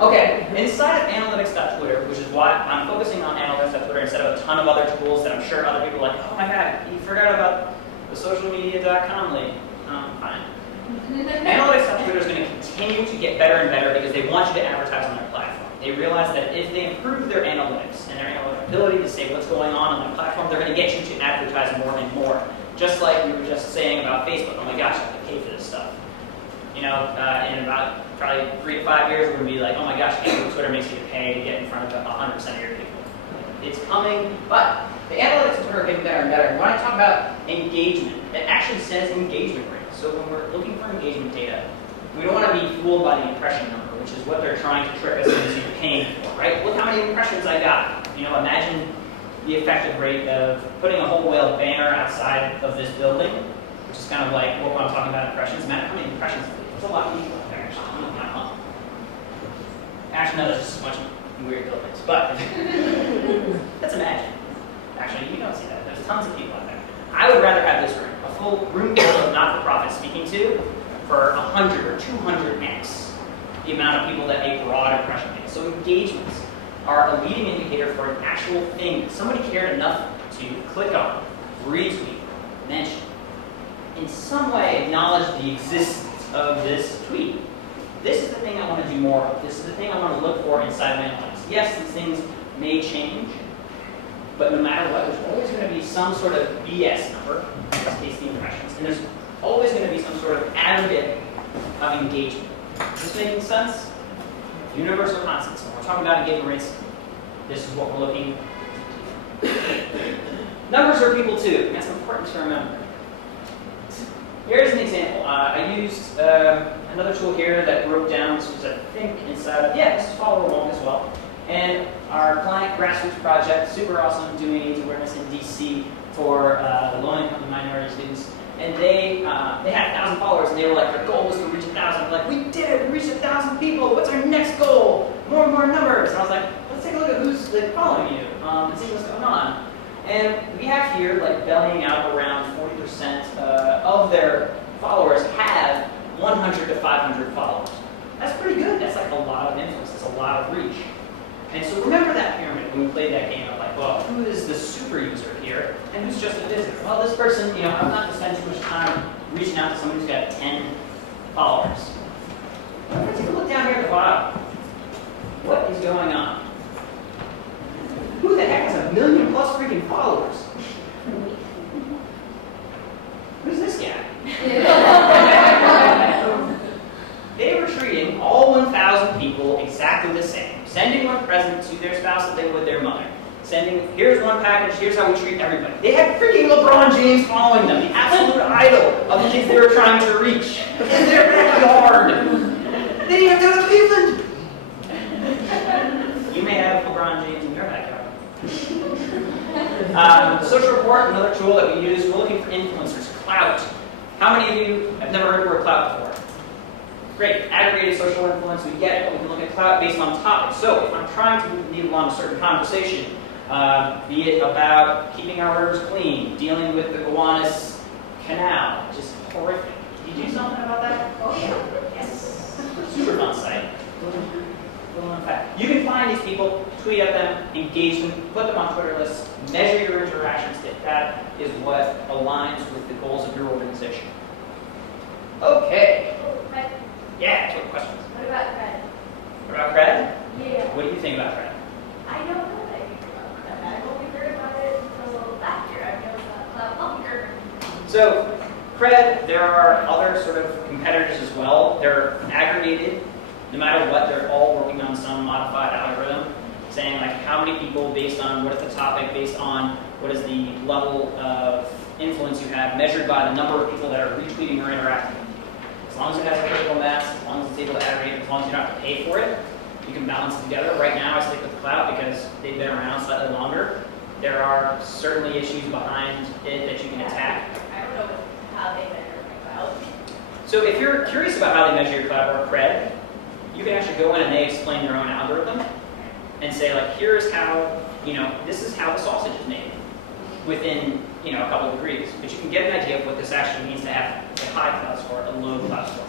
Okay, inside of analytics.twitter, which is why I'm focusing on analytics.twitter instead of a ton of other tools that I'm sure other people are like, oh my god, you forgot about the socialmedia.com link. Fine. Analytics.twitter is going to continue to get better and better because they want you to advertise on their platform. They realized that if they improve their analytics and their analytic ability to say what's going on the platform, they're going to get you to advertise more and more. Just like we were just saying about Facebook. Oh my gosh, I have to pay for this stuff. You know, in about probably 3 to 5 years, we're going to be like, oh my gosh, Facebook, Twitter makes you pay to get in front of 100% of your people. It's coming, but the analytics of Twitter are getting better and better. When I talk about engagement, it actually says engagement rate. So when we're looking for engagement data, we don't want to be fooled by the impression number, which is what they're trying to trick us into paying for, right? Look how many impressions I got. You know, imagine the effective rate of putting a whole whale banner outside of this building, which is kind of like what I'm talking about impressions. Imagine how many impressions. There's a lot of people out there, actually. I'm looking at them. Actually, no, there's just a bunch of weird buildings, but let's imagine. Actually, you don't see that. There's tons of people out there. I would rather have this room, a full room full of not-for-profits speaking to, for 100 or 200x the amount of people that make broad impression data. So engagements are a leading indicator for an actual thing that somebody cared enough to click on, retweet, mention, in some way acknowledge the existence of this tweet. This is the thing I want to do more of. This is the thing I want to look for inside my analytics. Yes, these things may change, but no matter what, there's always going to be some sort of BS number, in this case the impressions, and there's always going to be some sort of aggregate of engagement. Is this making sense? Universal constants. When we're talking about engagement rates, this is what we're looking at. Numbers are people too, and that's important to remember. Here's an example. I used another tool here that broke down, this was I think inside, this is follow along as well. And our client grassroots project, super awesome, doing AIDS awareness in DC for low-income and minority students. And they had 1,000 followers, and they were like, their goal was to reach 1,000. We're like, we did it, we reached 1,000 people. What's our next goal? More and more numbers. And I was like, let's take a look at who's following you and see what's going on. And we have here, bellying out around 40% of their followers have 100 to 500 followers. That's pretty good. That's like a lot of influence. That's a lot of reach. And so remember that pyramid when we played that game of well, who is the super user here and who's just a visitor? Well, this person, I'm not going to spend too much time reaching out to someone who's got 10 followers. Well, if I take a look down here at the bottom, what is going on? Who the heck has 1 million plus freaking followers? Who's this guy? They were treating all 1,000 people exactly the same. Sending one present to their spouse that they would their mother. Sending, here's one package, here's how we treat everybody. They had freaking LeBron James following them, the absolute idol of the kids they were trying to reach. In their backyard. They didn't have to go to Cleveland. You may have LeBron James in your backyard. Social report, another tool that we use. We're looking for influencers. Clout. How many of you have never heard the word clout before? Great. Aggregated social influence, we get it. We can look at clout based on topics. So if I'm trying to move the needle on a certain conversation, be it about keeping our rivers clean, dealing with the Gowanus Canal, just horrific. Did you do something about that? Oh yeah. Yes. Super fun site. You can find these people, tweet at them, engage them, put them on Twitter lists, measure your interactions if that is what aligns with the goals of your organization. Okay. Yeah, what questions? What about cred? What about cred? Yeah. What do you think about cred? I don't know what I think about cred. I've only heard about it until last year. I've known about longer. So, cred, there are other sort of competitors as well. They're aggregated. No matter what, they're all working on some modified algorithm, saying how many people based on what is the topic, based on what is the level of influence you have, measured by the number of people that are retweeting or interacting. As long as it has a critical mass, as long as it's able to aggregate, as long as you don't have to pay for it, you can balance it together. Right now, I stick with the cloud because they've been around slightly longer. There are certainly issues behind it that you can attack. I don't know how they measure my cloud. So if you're curious about how they measure your cloud or cred, you can actually go in and they explain their own algorithm and say here's how, this is how the sausage is made within, a couple of degrees. But you can get an idea of what this actually means to have a high cloud score, a low cloud score.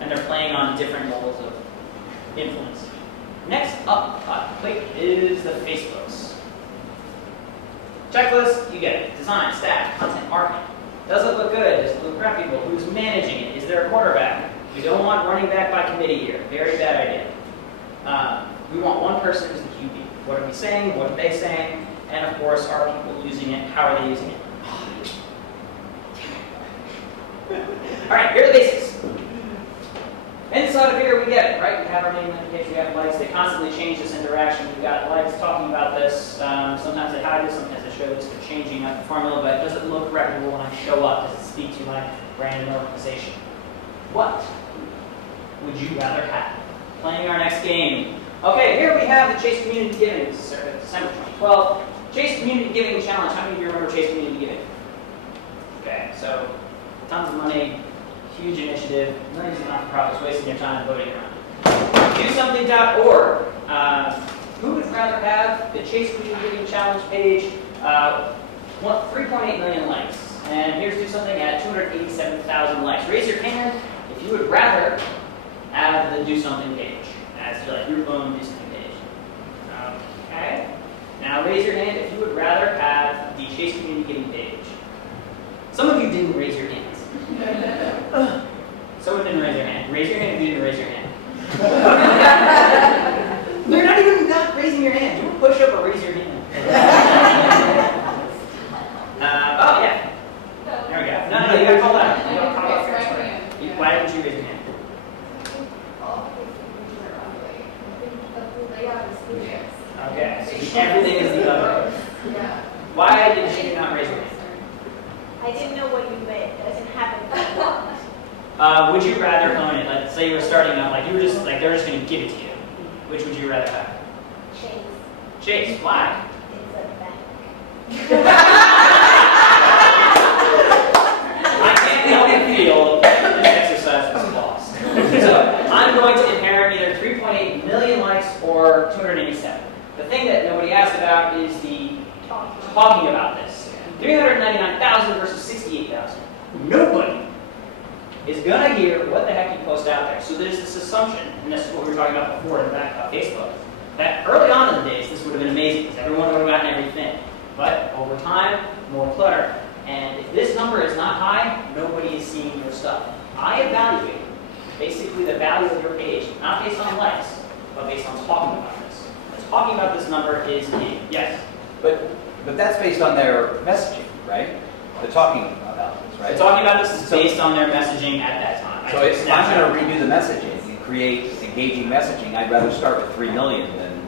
And they're playing on different levels of influence. Next up on the plate is the Facebooks. Checklist, you get it. Design, staff, content, marketing. Does it look good? Does it look reputable? Who's managing it? Is there a quarterback? We don't want running back by committee here. Very bad idea. We want one person who's the QB. What are we saying? What are they saying? And of course, are people using it? How are they using it? All right, here are the basics. Inside of here, we get it, right? We have our name indicator, we have likes. They constantly change this interaction. We've got likes talking about this. Sometimes they hide this, sometimes they show this. They're changing up the formula, but does it look reputable when I show up? Does it speak to my brand and organization? What would you rather have? Playing our next game. Okay, here we have the Chase Community Giving, December 2012. Chase Community Giving Challenge. How many of you remember Chase Community Giving? Okay, so tons of money, huge initiative, millions of not-for-profits wasting their time voting around it. DoSomething.org. Who would rather have the Chase Community Giving Challenge page? 3.8 million likes. And here's Do Something at 287,000 likes. Raise your hand if you would rather have the Do Something page as like your own Do Something page. Okay. Now raise your hand if you would rather have the Chase Community Giving page. Some of you didn't raise your hands. Someone didn't raise their hand. Raise your hand if you didn't raise your hand. You're not even not raising your hand. Do a push up or raise your hand. Oh yeah. There we go. No, you gotta call that. You gotta call out first. Why didn't you raise your hand? Okay, so everything is the other. Why did you not raise your hand? I didn't know what you meant. It doesn't happen that often. Would you rather own it? Like, say you were starting out, like you were just like they're just going to give it to you. Which would you rather have? Chase. Chase. Why? It's a bank. I can't help but feel this exercise was lost. So I'm going to inherit either 3.8 million likes or 287. The thing that nobody asked about is the talking about this. 399,000 versus 68,000. Nobody is going to hear what the heck you post out there. So there's this assumption, and this is what we were talking about before in the back about Facebook, that early on in the days this would have been amazing because everyone would have gotten everything. But over time, more clutter. And if this number is not high, nobody is seeing your stuff. I evaluate basically the value of your page, not based on likes, but based on talking about this. And talking about this number is key. Yes? But that's based on their messaging, right? They're talking about this, right? So talking about this is based on their messaging at that time. So if I'm going to redo the messaging and create engaging messaging, I'd rather start with 3 million than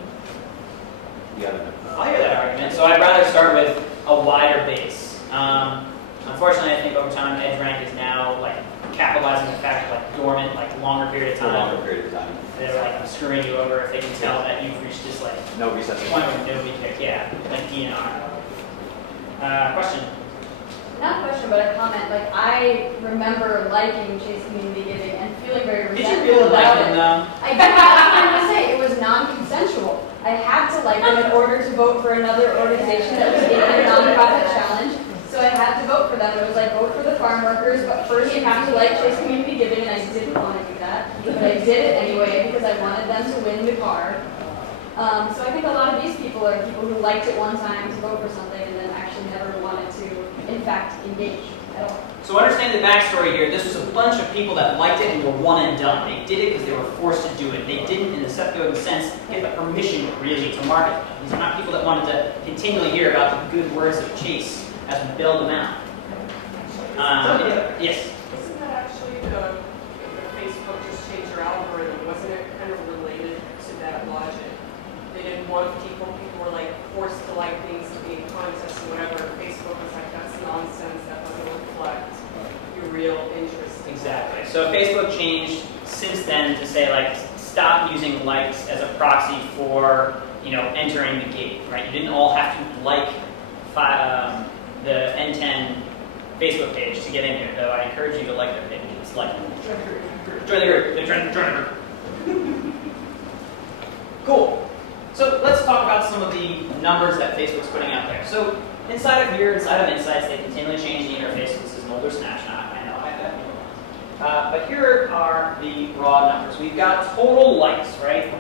the other. I'll hear that argument. So I'd rather start with a wider base. Unfortunately, I think over time, EdgeRank is now like capitalizing the fact like dormant, like longer period of For a time. longer period of time. They're like screwing you over if they can tell that you've reached this like No recess. point where nobody cares. Yeah, like DNR. Question. Not a question, but a comment. Like, I remember liking Chase Community Giving and feeling very Did you resentful really like about them it. though? I did have to say it was non-consensual. I had to like them in order to vote for another organization that was in their nonprofit challenge. So I had to vote for them. It was like vote for the farm workers, but first you have to like Chase Community Giving, and I didn't want to do that, but I did it anyway because I wanted them to win the car. So I think a lot of these people are people who liked it one time to vote for something and then actually never wanted to, in fact, engage at all. So understand the backstory here. This was a bunch of people that liked it and were one and done. They did it because they were forced to do it. They didn't, in the Seth Godin sense, get the permission really to market them. These are not people that wanted to continually hear about the good words of Chase as we build them out. Yes? Isn't that actually the Facebook just changed their algorithm? Wasn't it kind of related to that logic? They didn't want people were like forced to like things to be in contests or whatever. Facebook was like, that's nonsense, that doesn't reflect your real interest. Exactly. So Facebook changed since then to say like stop using likes as a proxy for entering the gate, right? You didn't all have to like the NTEN Facebook page to get in here, though I encourage you to like their page. It's like join the group. Join the group. Cool. So let's talk about some of the numbers that Facebook's putting out there. So inside of Insights, they continually change the interface. This is an older snapshot. I know I have that. But here are the raw numbers. We've got total likes, right?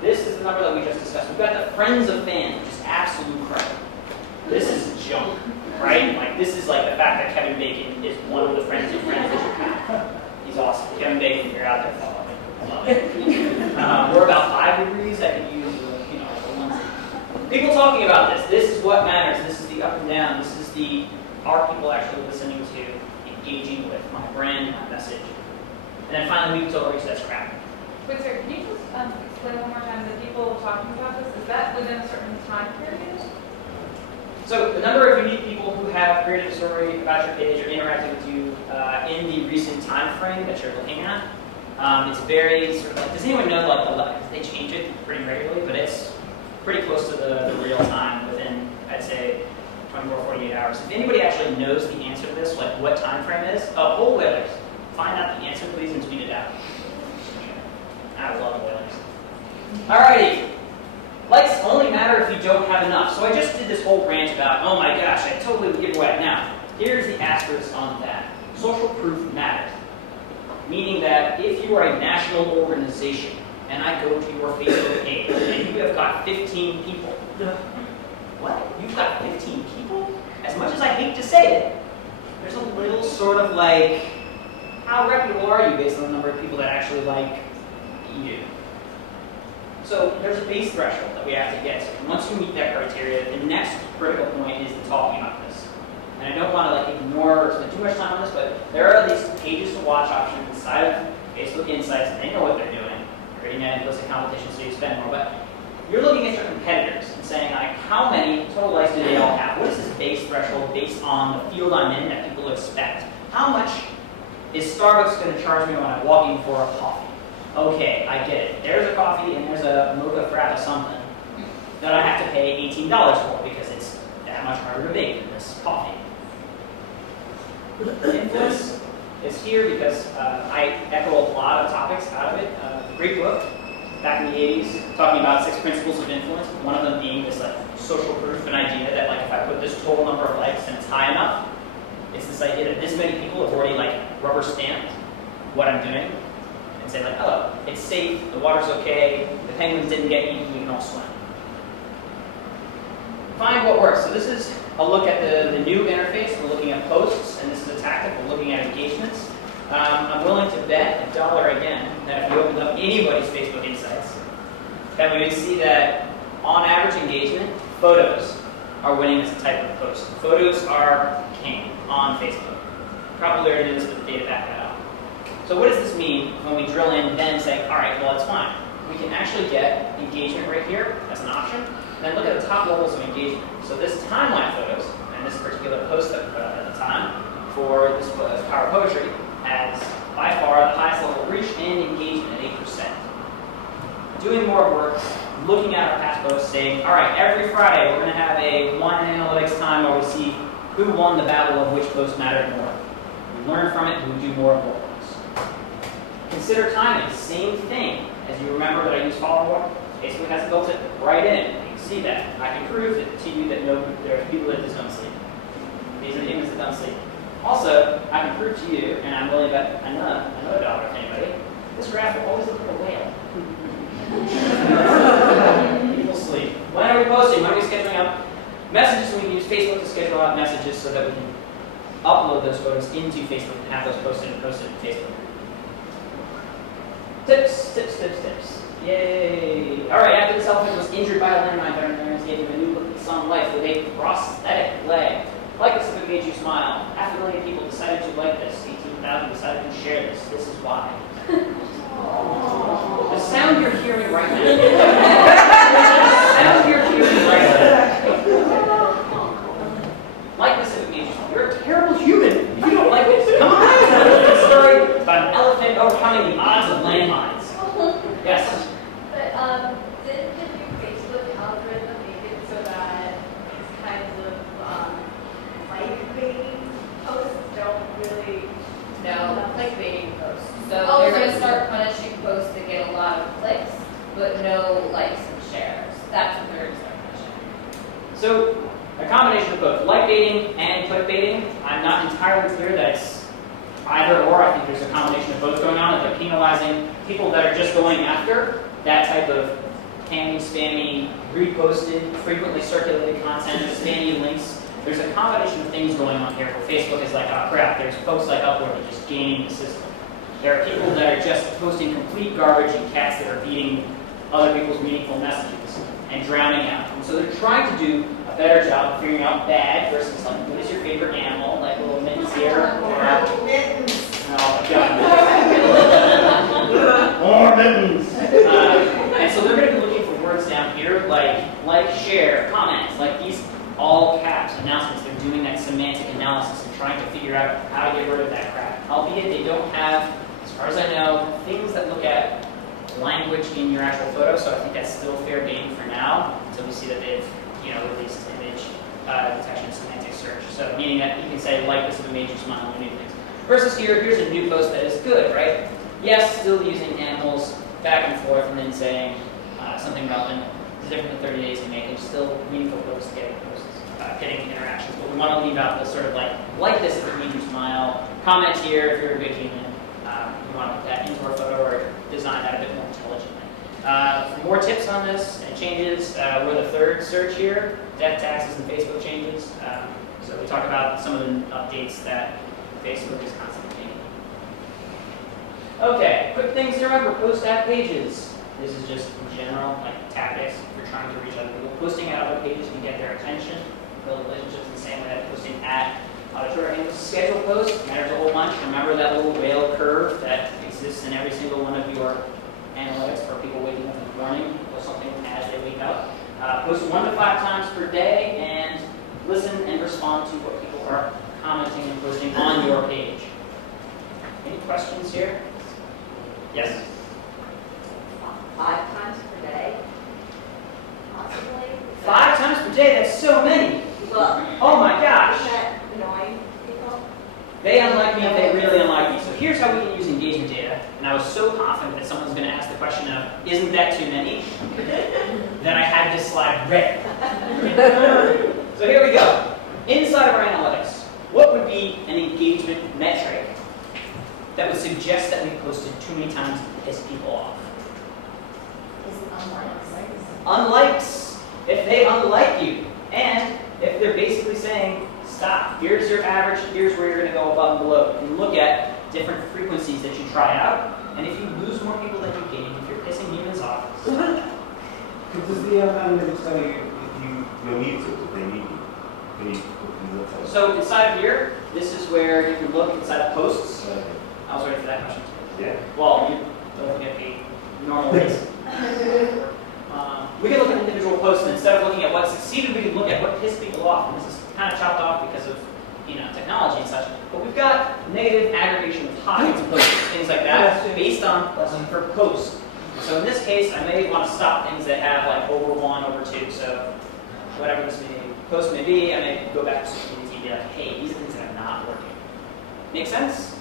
This is the number that we just discussed. We've got the friends of fans, which is absolute crap. This is junk, right? Like this is like the fact that Kevin Bacon is one of the friends of friends that you have. He's awesome. Kevin Bacon, if you're out there, follow me. Love it. We're about 5 degrees. I could use People talking about this. This is what matters. This is the up and down. This is the, are people actually listening to, engaging with my brand, my message. And then finally, we told Reese that's crap. Wait, sir, can you just explain one more time, the people talking about this, is that within a certain time period? So the number of unique people who have created a story about your page or interacted with you in the recent time frame that you're looking at, it's very sort of like, does anyone know like they change it pretty regularly, but it's pretty close to the real time within, I'd say, 24, 48 hours. If anybody actually knows the answer to this, like what time frame it is, poll whalers, find out the answer please and tweet it out. I love whalers. Alrighty. Likes only matter if you don't have enough. So I just did this whole rant about, oh my gosh, I totally would give away. Now, here's the asterisk on that. Social proof matters. Meaning that if you are a national organization and I go to your Facebook page and you have got 15 people, what? You've got 15 people? As much as I hate to say it, there's a little sort of like, how reputable are you based on the number of people that actually like you? So there's a base threshold that we have to get to. And once you meet that criteria, the next critical point is the talking about this. And I don't want to like ignore or spend too much time on this, but there are these pages to watch options inside of Facebook Insights, and they know what they're doing, creating that implicit competition so you spend more. But you're looking at your competitors and saying, like, how many total likes do they all have? What is this base threshold based on the field I'm in that people expect? How much is Starbucks going to charge me when I walk in for a coffee? Okay, I get it. There's a coffee and there's a mocha frap or something that I have to pay $18 for because it's that much harder to make than this coffee. Influence is here because I echo a lot of topics out of it. A great book back in the 80s talking about 6 principles of influence, one of them being this like social proof, an idea that like if I put this total number of likes and it's high enough, it's this idea that this many people have already like rubber stamped what I'm doing and say like, oh, it's safe, the water's okay, the penguins didn't get eaten, we can all swim. Find what works. So this is a look at the new interface. We're looking at posts, and this is a tactic. We're looking at engagements. I'm willing to bet $1 again that if you opened up anybody's Facebook Insights, that we would see that on average engagement, photos are winning as a type of post. Photos are king on Facebook. Probably already knew this, but the data back that up. So what does this mean when we drill in then say, all right, well, it's fine. We can actually get engagement right here as an option, and then look at the top levels of engagement. So this timeline photos, and this particular post that we put up at the time for this Power of Poetry, has by far the highest level of reach and engagement at 8%. Doing more work, looking at our past posts, saying, all right, every Friday we're going to have a one analytics time where we see who won the battle of which post mattered more. We learn from it and we do more of those. Consider timing, same thing. As you remember that I use follower, Facebook has built it right in. You can see that. I can prove it to you that there are people that just don't sleep. These are the humans that don't sleep. Also, I can prove to you, and I'm willing to bet another $1 to anybody, this graph will always look like a whale. People sleep. When are we posting? When are we scheduling up messages? We can use Facebook to schedule out messages so that we can upload those photos into Facebook and have those posted in Facebook. Tips. Yay! All right, after this elephant was injured by a landmine, veterinarians gave him a new look at some life with a prosthetic leg. Like this if it made you smile. 500 million people decided to like this. 18,000 decided to share this. This is why. The sound you're hearing right now. Like this if it made you smile. You're a terrible human if you don't like this. Come on! It's a story about an elephant overcoming the odds of landmines. Yes? But didn't the new Facebook algorithm make it so that these kinds of like-baiting posts don't really... No, clickbaiting posts. So Oh, they're so going to start punishing posts that get a lot of clicks, but no likes and shares. That's what they're going to start punishing. So, a combination of both like baiting and clickbaiting. I'm not entirely clear that it's either or. I think there's a combination of both going on, that they're penalizing people that are just going after that type of hammy, spammy, reposted, frequently circulated content, spammy links. There's a combination of things going on here where Facebook is like, oh crap, there's folks like Upload that just game the system. There are people that are just posting complete garbage and cats that are beating other people's meaningful messages and drowning out. And so they're trying to do a better job of figuring out bad versus like, what is your favorite animal? Like little mittens here. Or, Mittens. oh, God. More mittens. And so they're going to be looking for words down here like, share, comments, like these all caps announcements. They're doing that semantic analysis and trying to figure out how to get rid of that crap. Albeit they don't have, as far as I know, things that look at language in your actual photo, so I think that's still fair game for now until we see that they've released image detection semantic search. So meaning that you can say like this if it made you smile and new things. Versus here's a new post that is good, right? Yes, still using animals back and forth and then saying something relevant. It's different than 30 days in making. Still meaningful posts, getting interactions. But we want to leave out the sort of like this if it made you smile. Comment here if you're a good human. We want to put that into our photo or design that a bit more intelligently. For more tips on this and changes, we're the third search here, death, taxes, and Facebook changes. So we talk about some of the updates that Facebook is constantly making. Okay, quick things to remember, post at pages. This is just in general, like tactics for trying to reach other people. Posting at other pages can get their attention, build relationships the same way that posting at auditorium. Schedule post matters a whole bunch. Remember that little whale curve that exists in every single one of your analytics for people waking up in the morning, post something as they wake up. Post 1 to 5 times per day and listen and respond to what people are commenting and posting on your page. Any questions here? Yes? 5 times per day, possibly. 5 times per day, that's so many. Well, Oh my gosh. is that annoying people? They unlike me, they really unlike me. So here's how we can use engagement data. And I was so confident that someone's going to ask the question of, isn't that too many? That I had this slide ready. So here we go. Inside of our analytics, what would be an engagement metric that would suggest that we posted too many times to piss people off? Unlikes. If they unlike you, and if they're basically saying, stop, here's your average, here's where you're going to go above and below. You can look at different frequencies that you try out, and if you lose more people than you gain, if you're pissing humans off. Does the analytics tell you if you need to, if they need you? So inside of here, this is where you can look inside of posts. I was ready for that question. Yeah. Well, you don't get paid normal rates. We can look at individual posts, and instead of looking at what succeeded, we can look at what pissed people off. And this is kind of chopped off because of technology and such. But we've got negative aggregation of highs, posts, things like that, based on per post. So in this case, I may want to stop things that have like over 1, over 2. So whatever this post may be, I may go back to social media and be like, hey, these are things that are not working. Make sense?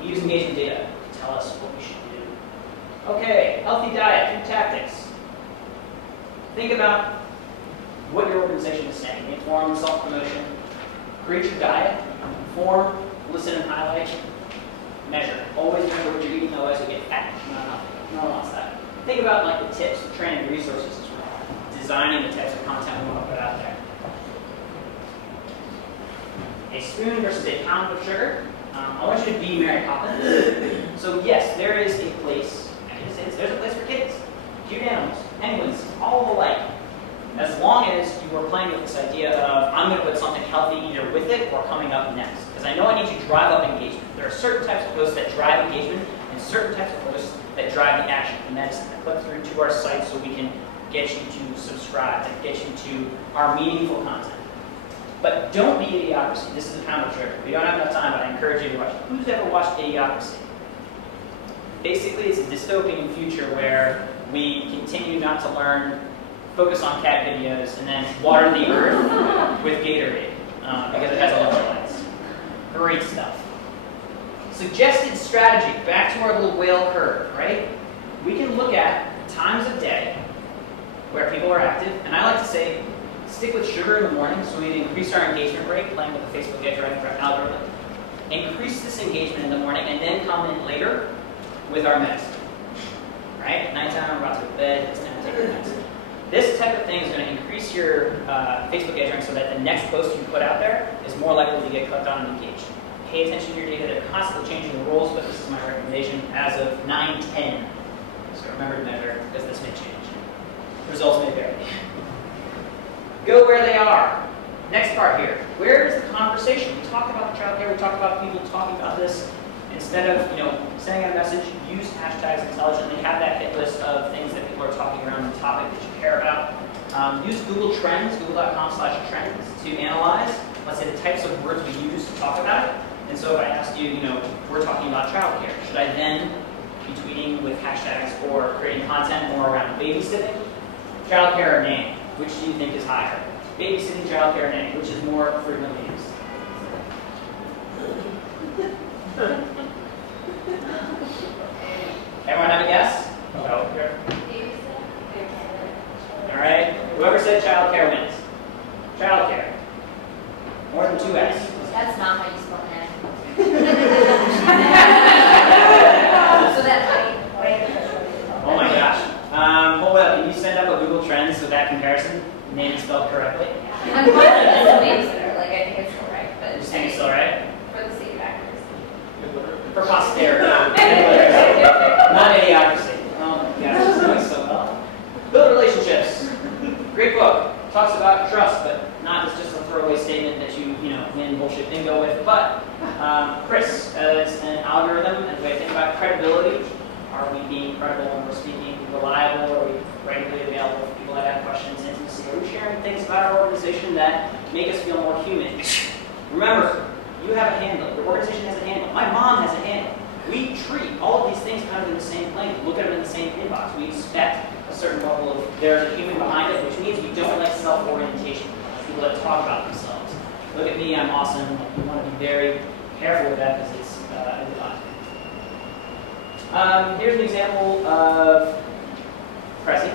We use engagement data to tell us what we should do. Okay, healthy diet, 2 tactics. Think about what your organization is saying. Inform, self-promotion. Create your diet. Inform, listen and highlight. Measure. Always remember what you're eating, otherwise you'll get fat. No one wants that. Think about like the tips, the training, the resources as well. Designing the types of content we want to put out there. A spoon versus a pound of sugar. I want you to be Mary Poppins. So yes, there is a place, there's a place for kids. Cute animals, penguins, all alike. As long as you are playing with this idea of, I'm going to put something healthy either with it or coming up next. Because I know I need to drive up engagement. There are certain types of posts that drive engagement and certain types of posts that drive the action. And that's click through to our site so we can get you to subscribe and get you to our meaningful content. But don't be Idiocracy. This is a pound of sugar. We don't have enough time, but I encourage you to watch it. Who's ever watched Idiocracy? Basically, it's a dystopian future where we continue not to learn, focus on cat videos, and then water the earth with Gatorade because it has electrolytes. Great stuff. Suggested strategy. Back to our little whale curve, right? We can look at times of day where people are active, and I like to say, stick with sugar in the morning so we increase our engagement rate, playing with the Facebook algorithm. Increase this engagement in the morning, and then come in later with our medicine. Right? Nighttime, we're about to go to bed, it's time to take your medicine. This type of thing is going to increase your Facebook edge rank so that the next post you put out there is more likely to get clicked on and engaged. Pay attention to your data. They're constantly changing the rules, but this is my recommendation as of 9/10. So remember to measure, because this may change. Results may vary. Go where they are. Next part here. Where is the conversation? We talked about the child care. We talked about people talking about this. Instead of sending out a message, use hashtags intelligently. Have that hit list of things that people are talking around the topic that you care about. Use Google Trends, google.com/trends, to analyze, let's say, the types of words we use to talk about it. And so if I asked you, we're talking about childcare, should I then be tweeting with hashtags or creating content more around babysitting? Childcare or nanny? Which do you think is higher? Babysitting, childcare, or nanny? Which is more frequently used? Everyone have a guess? No. All right. Whoever said childcare wins. Childcare. More than 2x. That's not how you spell nanny. So that's Oh my gosh. Hold up. Can you send up a Google Trends with that comparison? Name spelled correctly? I'm confident it's a babysitter, like I think it's still right, but. You're saying it's still right? For the sake of accuracy. For posterity. Not idiocracy. Oh my gosh, it's doing so well. Build relationships. Great book. Talks about trust, but not as just a throwaway statement that you win bullshit bingo with. But Chris, as an algorithm, and the way I think about credibility, are we being credible when we're speaking? Reliable? Are we regularly available for people that have questions? Intimacy? Are we sharing things about our organization that make us feel more human? Remember, you have a handle. Your organization has a handle. My mom has a handle. We treat all of these things kind of in the same plane. Look at them in the same inbox. We expect a certain level of there's a human behind it, which means we don't like self-orientation. People that talk about themselves. Look at me, I'm awesome. We want to be very careful with that because it's a divide. Here's an example of Prezi,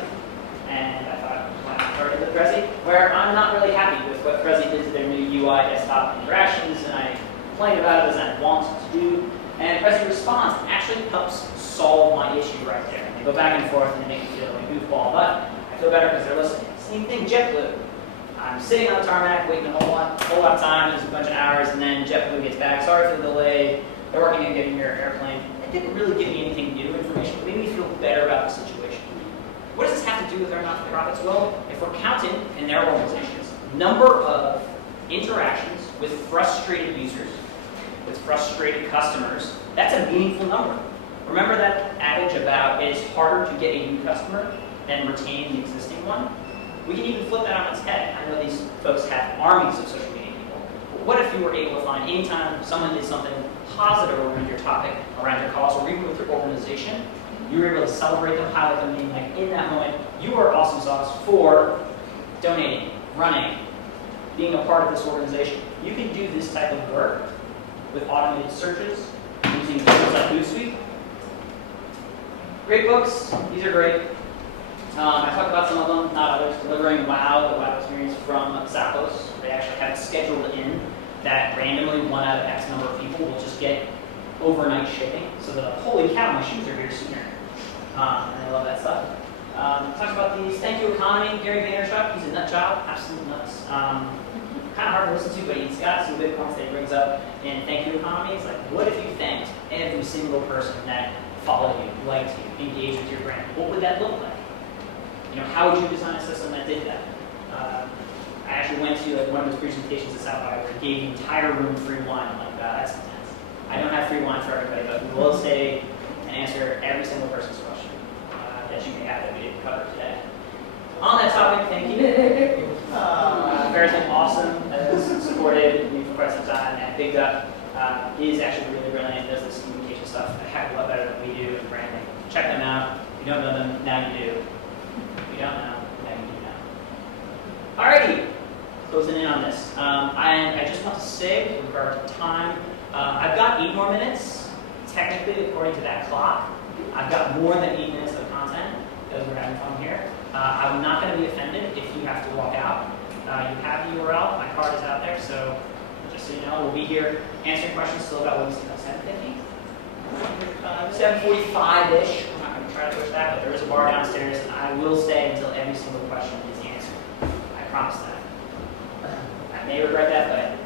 and I thought why not start with Prezi, where I'm not really happy with what Prezi did to their new UI desktop interactions, and I complained about it as I want to do. And Prezi responds and actually helps solve my issue right there. And they go back and forth and they make me feel like a goofball, but I feel better because they're listening. Same thing, JetBlue. I'm sitting on the tarmac waiting a whole lot of time, there's a bunch of hours, and then JetBlue gets back. Sorry for the delay. They're working on getting your airplane. It didn't really give me anything new information, but made me feel better about the situation. What does this have to do with our not-for-profits? Well, if we're counting in their organizations, number of interactions with frustrated users, with frustrated customers, that's a meaningful number. Remember that adage about it's harder to get a new customer than retain the existing one? We can even flip that on its head. I know these folks have armies of social media people. But what if you were able to find anytime someone did something positive around your topic, around your cause, or even with your organization, you were able to celebrate them, highlight them, being like, in that moment, you are awesome sauce for donating, running, being a part of this organization. You can do this type of work with automated searches, using tools like Hootsuite. Great books, these are great. I talked about some of them, not others. Delivering WOW, the WOW experience from Zappos. They actually have it scheduled in that randomly 1 out of X number of people will just get overnight shipping. So they're like, holy cow, my shoes are here sooner. And I love that stuff. Talks about the thank you economy. Gary Vaynerchuk, he's a nut job, absolute nuts. Kind of hard to listen to, but he's got some good points that he brings up in thank you economy. It's like, what if you thanked every single person that followed you, liked you, engaged with your brand? What would that look like? How would you design a system that did that? I actually went to one of his presentations at South by where he gave the entire room free wine. I'm like, that's intense. I don't have free wine for everybody, but we will stay and answer every single person's question that you may have that we didn't cover today. On that topic, thank you. Verizon awesome, has supported me for quite some time, and Big Duck is actually really brilliant, does this communication stuff a heck of a lot better than we do in branding. Check them out. If you don't know them, now you do. If you don't know, now you do now. Alrighty, closing in on this. I just want to say, with regard to time, I've got 8 more minutes, technically, according to that clock. I've got more than 8 minutes of content, because we're having fun here. I'm not going to be offended if you have to walk out. You have the URL, my card is out there, so just so you know, we'll be here answering questions till about 7:50? 7:45-ish. I'm not going to try to push that, but there is a bar downstairs, and I will stay until every single question is answered. I promise that. I may regret that, but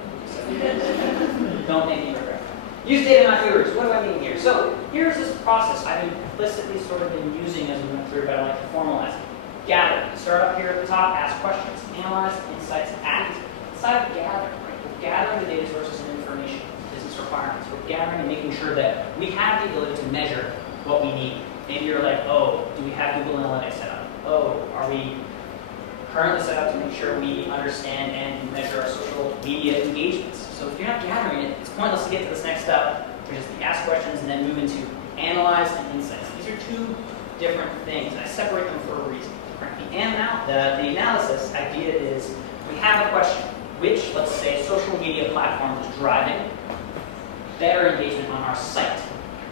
don't make me regret that. Use data, not doers. What do I mean here? So here's this process. implicitly sort of been using as we went through, but I like to formalize it. Gather. Start up here at the top, ask questions, analyze, insights, act. Inside of gather, right? We're gathering the data sources and information, business requirements. We're gathering and making sure that we have the ability to measure what we need. Maybe you're like, oh, do we have Google Analytics set up? Oh, are we currently set up to make sure we understand and measure our social media engagements? So if you're not gathering it, it's pointless to get to this next step, which is to ask questions and then move into analyze and insights. These are two different things, and I separate them for a reason. The analysis idea is we have a question. Which, let's say, social media platform is driving better engagement on our site?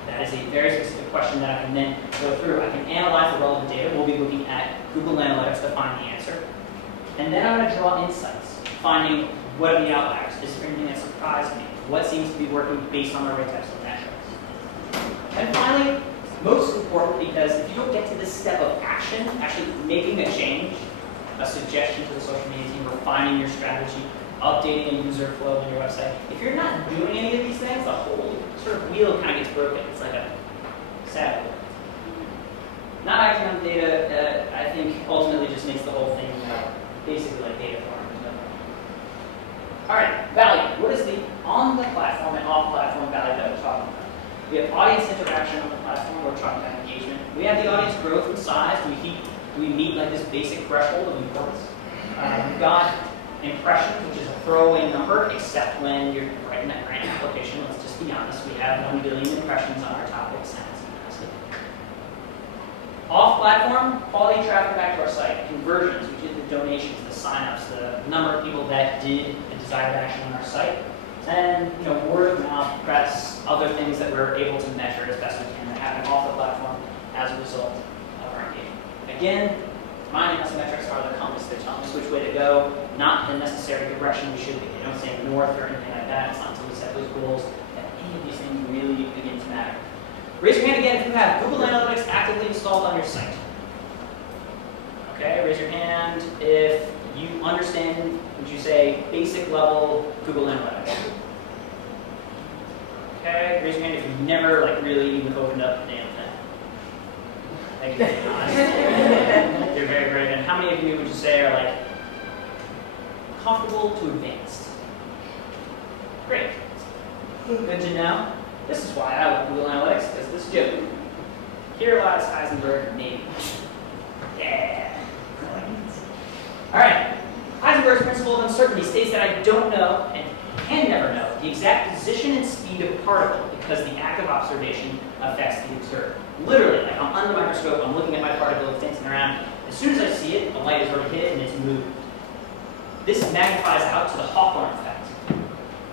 That is a very specific question that I can then go through. I can analyze the relevant data. We'll be looking at Google Analytics to find the answer. And then I'm going to draw insights, finding what are the outliers. Is there anything that surprised me? What seems to be working based on the right types of metrics? And finally, most important, because if you don't get to this step of action, actually making a change, a suggestion to the social media team, refining your strategy, updating a user flow on your website, if you're not doing any of these things, the whole sort of wheel kind of gets broken. It's like a sad wheel. Not acting on data, I think, ultimately just makes the whole thing basically like data farming. All right, value. What is the on-the-platform and off-platform value that we're talking about? We have audience interaction on the platform. We're talking about engagement. We have the audience growth and size. Do we meet like this basic threshold of importance? We've got impressions, which is a throwaway number, except when you're writing that grant application. Let's just be honest. We have 1 billion impressions on our topic. Sounds fantastic. Off-platform, quality traffic back to our site. Conversions, which is the donations, the sign-ups, the number of people that did the desired action on our site. And word of mouth, press, other things that we're able to measure as best we can that happen off the platform as a result of our engagement. Again, reminding us metrics are the compass. They're telling us which way to go, not the necessary direction we should be. They don't say north or anything like that. It's not until we set those goals that any of these things really begin to matter. Raise your hand again if you have Google Analytics actively installed on your site. Okay, raise your hand if you understand, would you say, basic level Google Analytics. Okay, raise your hand if you've never really even opened up the damn thing. Thank you for being honest. You're very brave. And how many of you would you say are comfortable to advanced? Great. Good to know. This is why I love Google Analytics, because this joke. Here lies Heisenberg, maybe. Yeah. All right. Heisenberg's principle of uncertainty states that I don't know and can never know the exact position and speed of a particle because the act of observation affects the observer. Literally, I'm under the microscope, I'm looking at my particle, it's dancing around. As soon as I see it, the light has already hit it and it's moved. This magnifies out to the Hawthorne effect,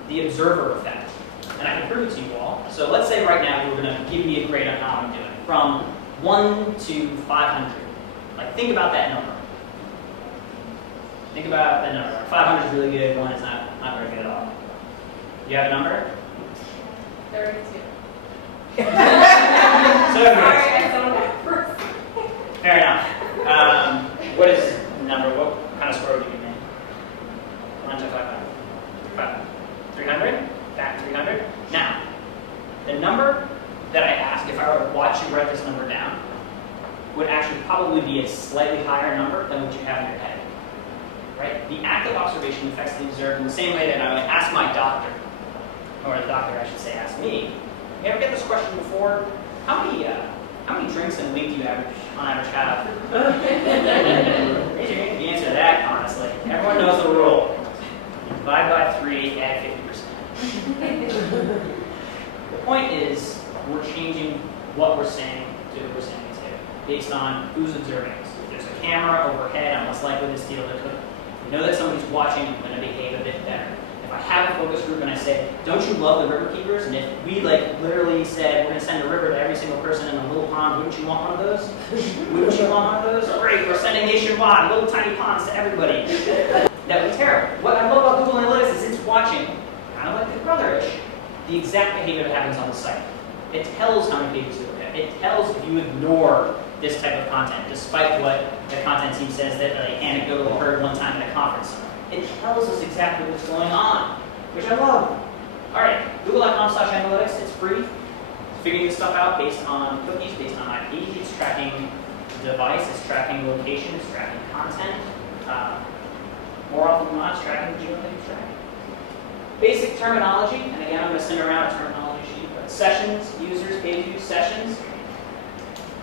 the observer effect. And I can prove it to you all. So let's say right now you were going to give me a grade on how I'm doing, from 1 to 500. Think about that number. Think about that number. 500 is really good, 1 is not very good at all. You have a number? 32. So Sorry, I don't know. fair enough. What is the number? What kind of score would you give me? 1 to 500. 300? Back to 300. Now, the number that I asked, if I were to watch you write this number down, would actually probably be a slightly higher number than what you have in your head. Right? The act of observation affects the observer in the same way that I would ask my doctor, or the doctor, I should say, ask me. You ever get this question before? How many drinks in a week do you on average have? Raise your hand if you answer that honestly. Everyone knows the rule. Divide by 3, add 50%. The point is, we're changing what we're saying to who we're saying it to, based on who's observing us. If there's a camera overhead, I'm less likely to steal the cookie. If I know that somebody's watching, I'm going to behave a bit better. If I have a focus group and I say, don't you love the river keepers? And if we literally said, we're going to send a river to every single person in a little pond, wouldn't you want one of those? Wouldn't you want one of those? Great, we're sending nationwide, little tiny ponds to everybody. That would be terrible. What I love about Google Analytics is it's watching, kind of like Big Brother-ish, the exact behavior that happens on the site. It tells how many pages you look at. It tells if you ignore this type of content, despite what the content team says that anecdotal heard one time at a conference. It tells us exactly what's going on, which I love. All right, google.com/analytics, it's free. figuring this stuff out based on cookies, based on IP. It's tracking device, it's tracking location, it's tracking content. More often than not, it's tracking the genomic it's tracking. Basic terminology, and again, I'm going to send around a terminology sheet, but sessions, users, page views, sessions.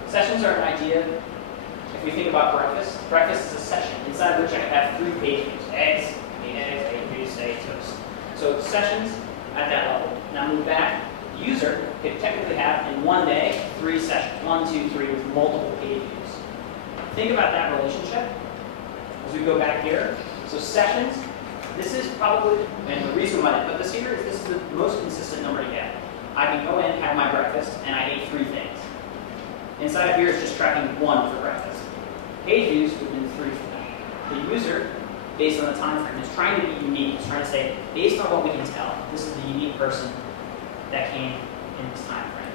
Sessions are an idea. If we think about breakfast, breakfast is a session inside which I could have 3 page views: eggs, page views, say toast. So sessions at that level. Now move back. User could technically have in one day 3 sessions, 1, 2, 3 with multiple page views. Think about that relationship as we go back here. So sessions, this is probably, and the reason why I put this here is this is the most consistent number to get. I can go in, have my breakfast, and I ate 3 things. Inside of here is just tracking 1 for breakfast. Page views would be 3 for that. The user, based on the time frame, is trying to be unique. It's trying to say, based on what we can tell, this is the unique person that came in this time frame.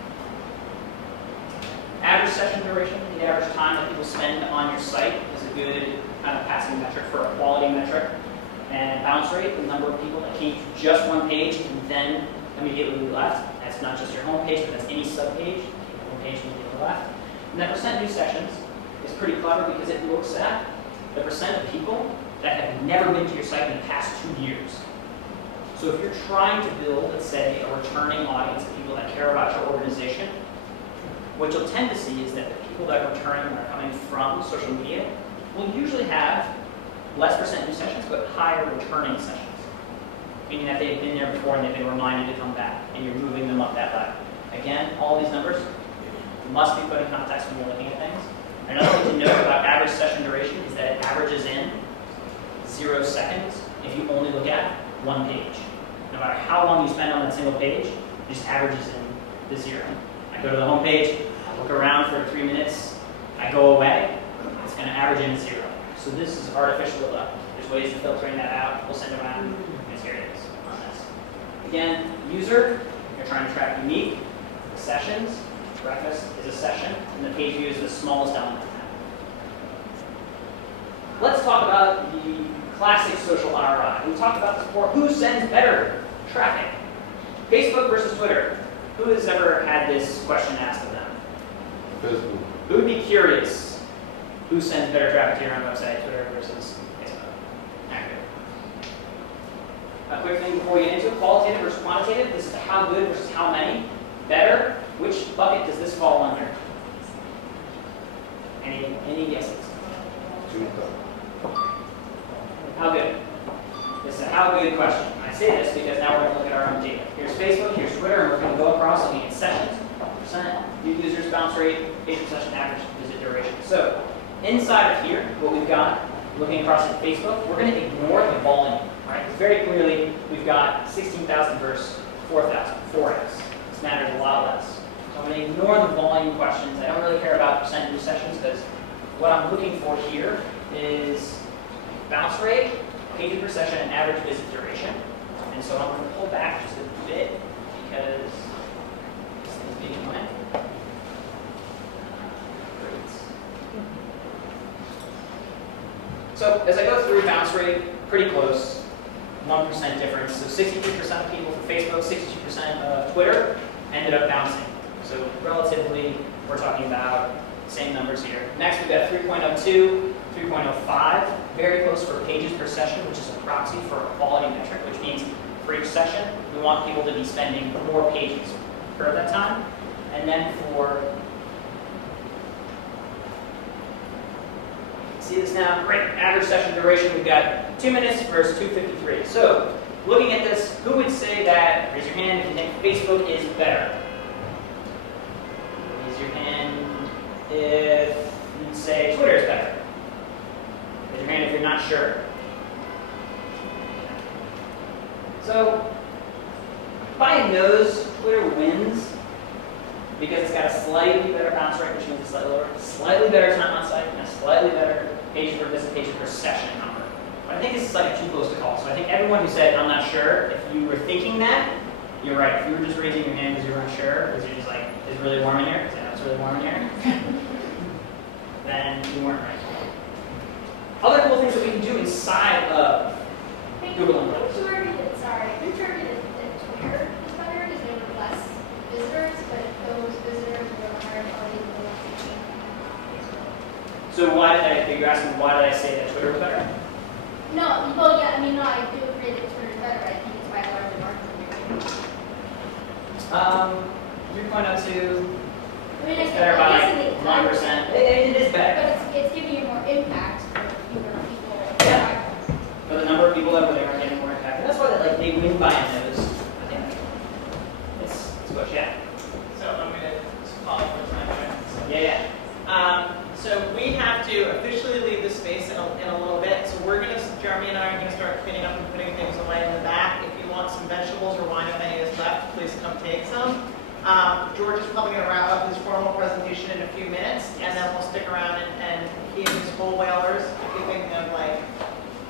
Average session duration, the average time that people spend on your site, is a good kind of passing metric for a quality metric. And bounce rate, the number of people that came to just one page and then immediately left. That's not just your home page, but that's any sub-page. One page immediately left. And that percent new sessions is pretty clever because it looks at the percent of people that have never been to your site in the past 2 years. So if you're trying to build, let's say, a returning audience of people that care about your organization, what you'll tend to see is that the people that are returning and are coming from social media will usually have less percent new sessions, but higher returning sessions. Meaning that they've been there before and they've been reminded to come back, and you're moving them up that ladder. Again, all these numbers must be put in context when you're looking at things. Another thing to note about average session duration is that it averages in 0 seconds if you only look at one page. No matter how long you spend on that single page, it just averages in the 0. I go to the home page, I look around for 3 minutes, I go away, it's going to average in 0. So this is artificial enough. There's ways of filtering that out. We'll send around, and here it is on this. Again, user, you're trying to track unique. Sessions, breakfast is a session, and the page view is the smallest element. Let's talk about the classic social ROI. We talked about this before. Who sends better traffic? Facebook versus Twitter. Who has ever had this question asked of them? Facebook. Who would be curious? Who sends better traffic to your own website, Twitter versus Facebook? Accurate. A quick thing before we get into it, qualitative versus quantitative. This is how good versus how many. Better, which bucket does this fall under? Any guesses? How good? This is a how good question. I say this because now we're going to look at our own data. Here's Facebook, here's Twitter, and we're going to go across looking at sessions, percent, new users, bounce rate, page per session, average visit duration. So inside of here, what we've got, looking across at Facebook, we're going to ignore the volume. Right? Very clearly, we've got 16,000 versus 4,000, 4x. This matters a lot less. So I'm going to ignore the volume questions. I don't really care about percent new sessions because what I'm looking for here is bounce rate, pages per session, and average visit duration. And so I'm going to pull back just a bit because this thing's being annoying. So as I go through bounce rate, pretty close, 1% difference. So 62% of people for Facebook, 62% of Twitter ended up bouncing. So relatively, we're talking about same numbers here. Next, we've got 3.02, 3.05, very close for pages per session, which is a proxy for a quality metric, which means for each session, we want people to be spending more pages per that time. And then for, see this now, great, average session duration, we've got 2 minutes versus 2:53. So looking at this, who would say that, raise your hand if you think Facebook is better? Raise your hand if you'd say Twitter is better. Raise your hand if you're not sure. So, by nose, Twitter wins because it's got a slightly better bounce rate, which means it's slightly lower, slightly better time on site, and a slightly better pages per visit, pages per session number. But I think this is like too close to call. So I think everyone who said, I'm not sure, if you were thinking that, you're right. If you were just raising your hand because you weren't sure, because you're just like, it's really warm in here, because I know it's really warm in here, then you weren't right. Other cool things that we can do inside of Google Analytics. Who targeted Twitter is there were less visitors, but So you're asking why did I say that Twitter was better? No, well, yeah, I mean, no, I do agree that Twitter is better. I think it's by a larger market. You point out to I mean, it's better by like 1%. It is better. But it's giving you more impact for fewer people. Yeah. But the number of people that really aren't getting more impact. And that's why they win by a nose. I think it's push, yeah. So I'm going to follow for time. Yeah. So we have to officially leave this space in a little bit. So Jeremy and I are going to start cleaning up and putting things away in the back. If you want some vegetables or wine, if any is left, please come take some. George is probably going to wrap up his formal presentation in a few minutes, and then we'll stick around and he and his whole whalers, if you're thinking of like,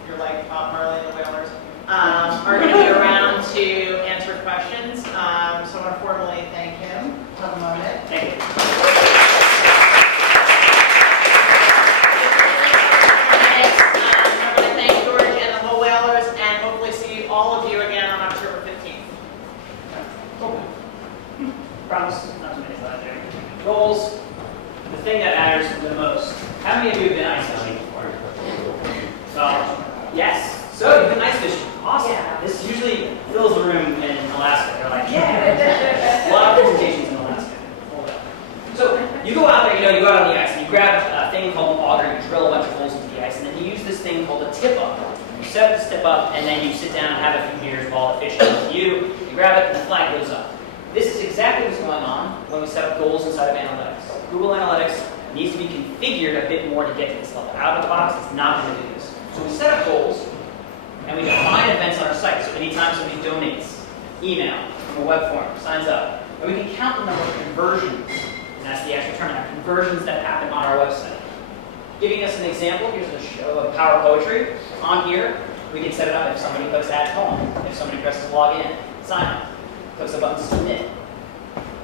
you're like Bob Marley and the Whalers, are going to be around to answer questions. So I want to formally thank him. Have a moment. Thank you. Promise, not too many slides there. Goals, the thing that matters the most. How many of you have been ice fishing before? So, yes. So you've been ice fishing. Awesome. Yeah. This usually fills the room in Alaska. They're like, yeah. A lot of presentations in Alaska. So you go out there, you go out on the ice, and you grab a thing called an auger, and you drill a bunch of holes into the ice, and then you use this thing called a tip-up. You set this tip-up, and then you sit down and have a few beers while the fish comes to you. You grab it, and the flag goes up. This is exactly what's going on when we set up goals inside of analytics. Google Analytics needs to be configured a bit more to get to this level. Out of the box, it's not going to do this. So we set up goals, and we define events on our site. So anytime somebody donates, email, from a web form, signs up, and we can count the number of conversions, and that's the actual term, conversions that happen on our website. Giving us an example, here's a show of power poetry. On here, we can set it up if somebody clicks add poem, if somebody presses log in, sign up. Clicks the button submit.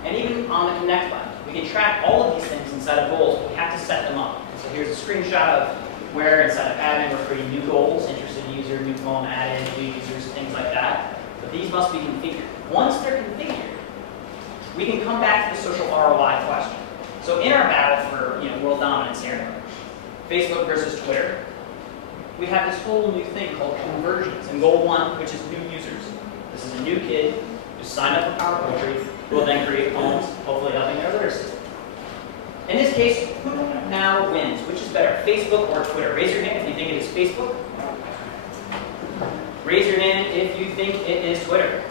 And even on the connect button, we can track all of these things inside of goals, but we have to set them up. So here's a screenshot of where inside of admin we're creating new goals, interested user, new poem added, new users, things like that. But these must be configured. Once they're configured, we can come back to the social ROI question. So in our battle for world dominance here, Facebook versus Twitter, we have this whole new thing called conversions. And goal 1, which is new users. This is a new kid who signed up for power poetry, who will then create poems, hopefully helping their literacy. In this case, who now wins? Which is better, Facebook or Twitter? Raise your hand if you think it is Facebook. Raise your hand if you think it is Twitter.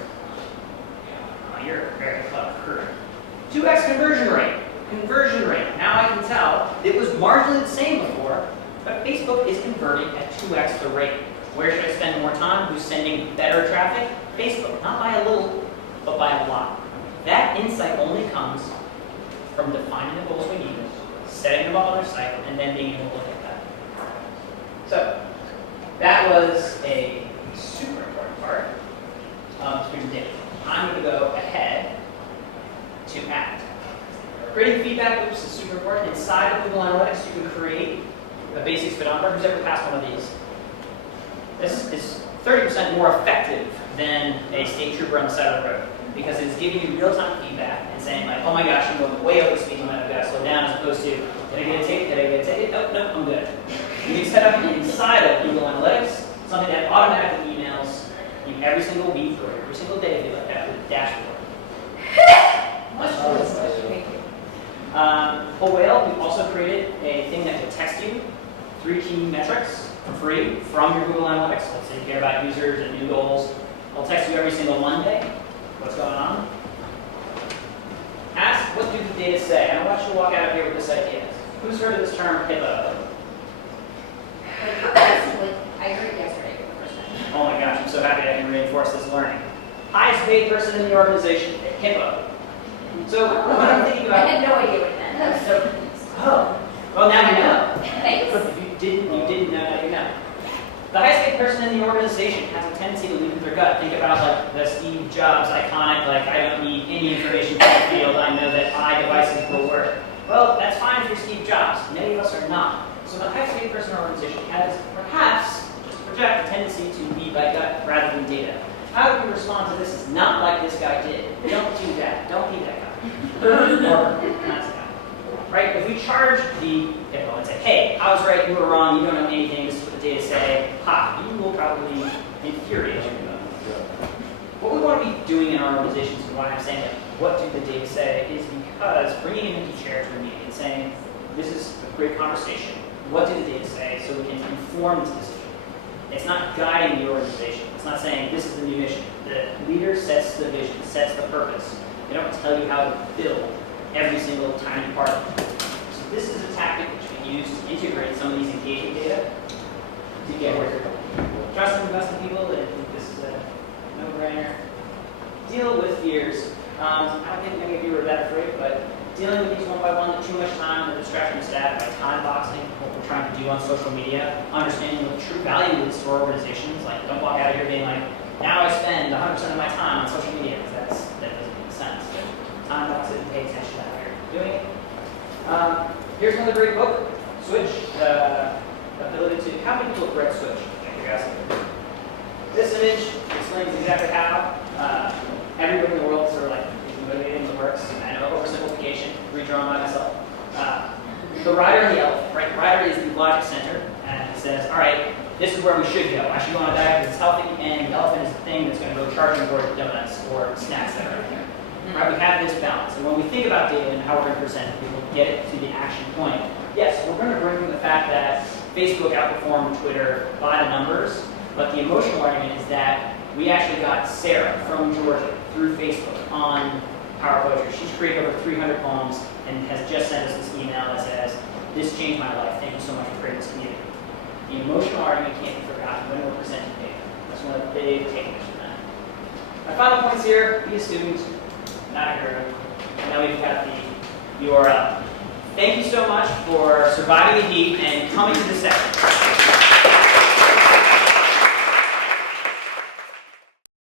Oh, you're very clever. 2x conversion rate. Conversion rate. Now I can tell it was marginally the same before, but Facebook is converting at 2x the rate. Where should I spend more time? Who's sending better traffic? Facebook. Not by a little, but by a lot. That insight only comes from defining the goals we need, setting them up on our site, and then being able to look at that. So, that was a super important part of this presentation. I'm going to go ahead to act. Creating feedback loops is super important. Inside of Google Analytics, you can create a basic speedometer. Who's ever passed one of these? This is 30% more effective than a state trooper on the side of the road because it is giving you real-time feedback and saying like, oh my gosh, I'm going way over speed limit, I've got to slow down, as opposed to, did I get a ticket? Did I get a ticket? Nope, nope, I'm good. You can set up inside of Google Analytics something that automatically emails you every single week or every single day if you like that with a dashboard. For Whale, we've also created a thing that will text you 3 key metrics for free from your Google Analytics. Let's say you care about users and new goals. I'll text you every single Monday what's going on. Ask, what do the data say? And I want you to walk out of here with this idea. Who's heard of this term, HIPAA? I heard it yesterday for the first time. Oh my gosh, I'm so happy I can reinforce this learning. Highest paid person in the organization, HIPAA. So what I'm thinking about... I had no idea what it meant. Oh, well now you know. Thanks. If you didn't know, now you know. The highest paid person in the organization has a tendency to lead with their gut. Think about like the Steve Jobs iconic, like I don't need any information from the field, I know that my devices will work. Well, that's fine if you're Steve Jobs. Many of us are not. So the highest paid person in our organization has perhaps, just project, a tendency to lead by gut rather than data. How do we respond to this? Is not like this guy did. Don't do that. Don't be that guy. Or not that guy. Right? If we charge the, well, let's say hey, I was right, you were wrong, you don't know anything, this is what the data say, you will probably infuriate you. What we want to be doing in our organizations, and why I'm saying that, what do the data say, is because bringing an empty chair to a meeting and saying, this is a great conversation, what do the data say, so we can inform this decision. It's not guiding the organization. It's not saying, this is the new mission. The leader sets the vision, sets the purpose. They don't tell you how to build every single tiny part of it. So this is a tactic which we use to integrate some of these engagement data to get where you're going. Trust and invest in people, I think this is a no-brainer. Deal with fears. I don't think many of you are that afraid, but dealing with these one by one, too much time, the distraction of staff by time boxing, what we're trying to do on social media, understanding what the true value is to our organizations. Like, don't walk out of here being like, now I spend 100% of my time on social media, because that doesn't make sense. Time box it and pay attention to how you're doing it. Here's another great book, Switch, ability to, how many people have read Switch? This image explains exactly how everybody in the world sort of like is motivated in the works. I know oversimplification, redrawn by myself. The rider and the elephant, right? The rider is the logic center, and it says, all right, this is where we should go. I should go on a diet because it's healthy, and the elephant is the thing that's going to go charging for donuts or snacks that are in there. Right? We have this balance, and when we think about data and how we're going to present it, we will get it to the action point. Yes, we're going to bring the fact that Facebook outperformed Twitter by the numbers, but the emotional argument is that we actually got Sarah from Georgia through Facebook on Power Poetry. She's created over 300 poems and has just sent us this email that says, this changed my life. Thank you so much for creating this community. The emotional argument can't be forgotten when we're presenting data. That's one of the big takeaways from that. My final points here, be a student, not a hero. And now we've got the URL. Thank you so much for surviving the heat and coming to this session.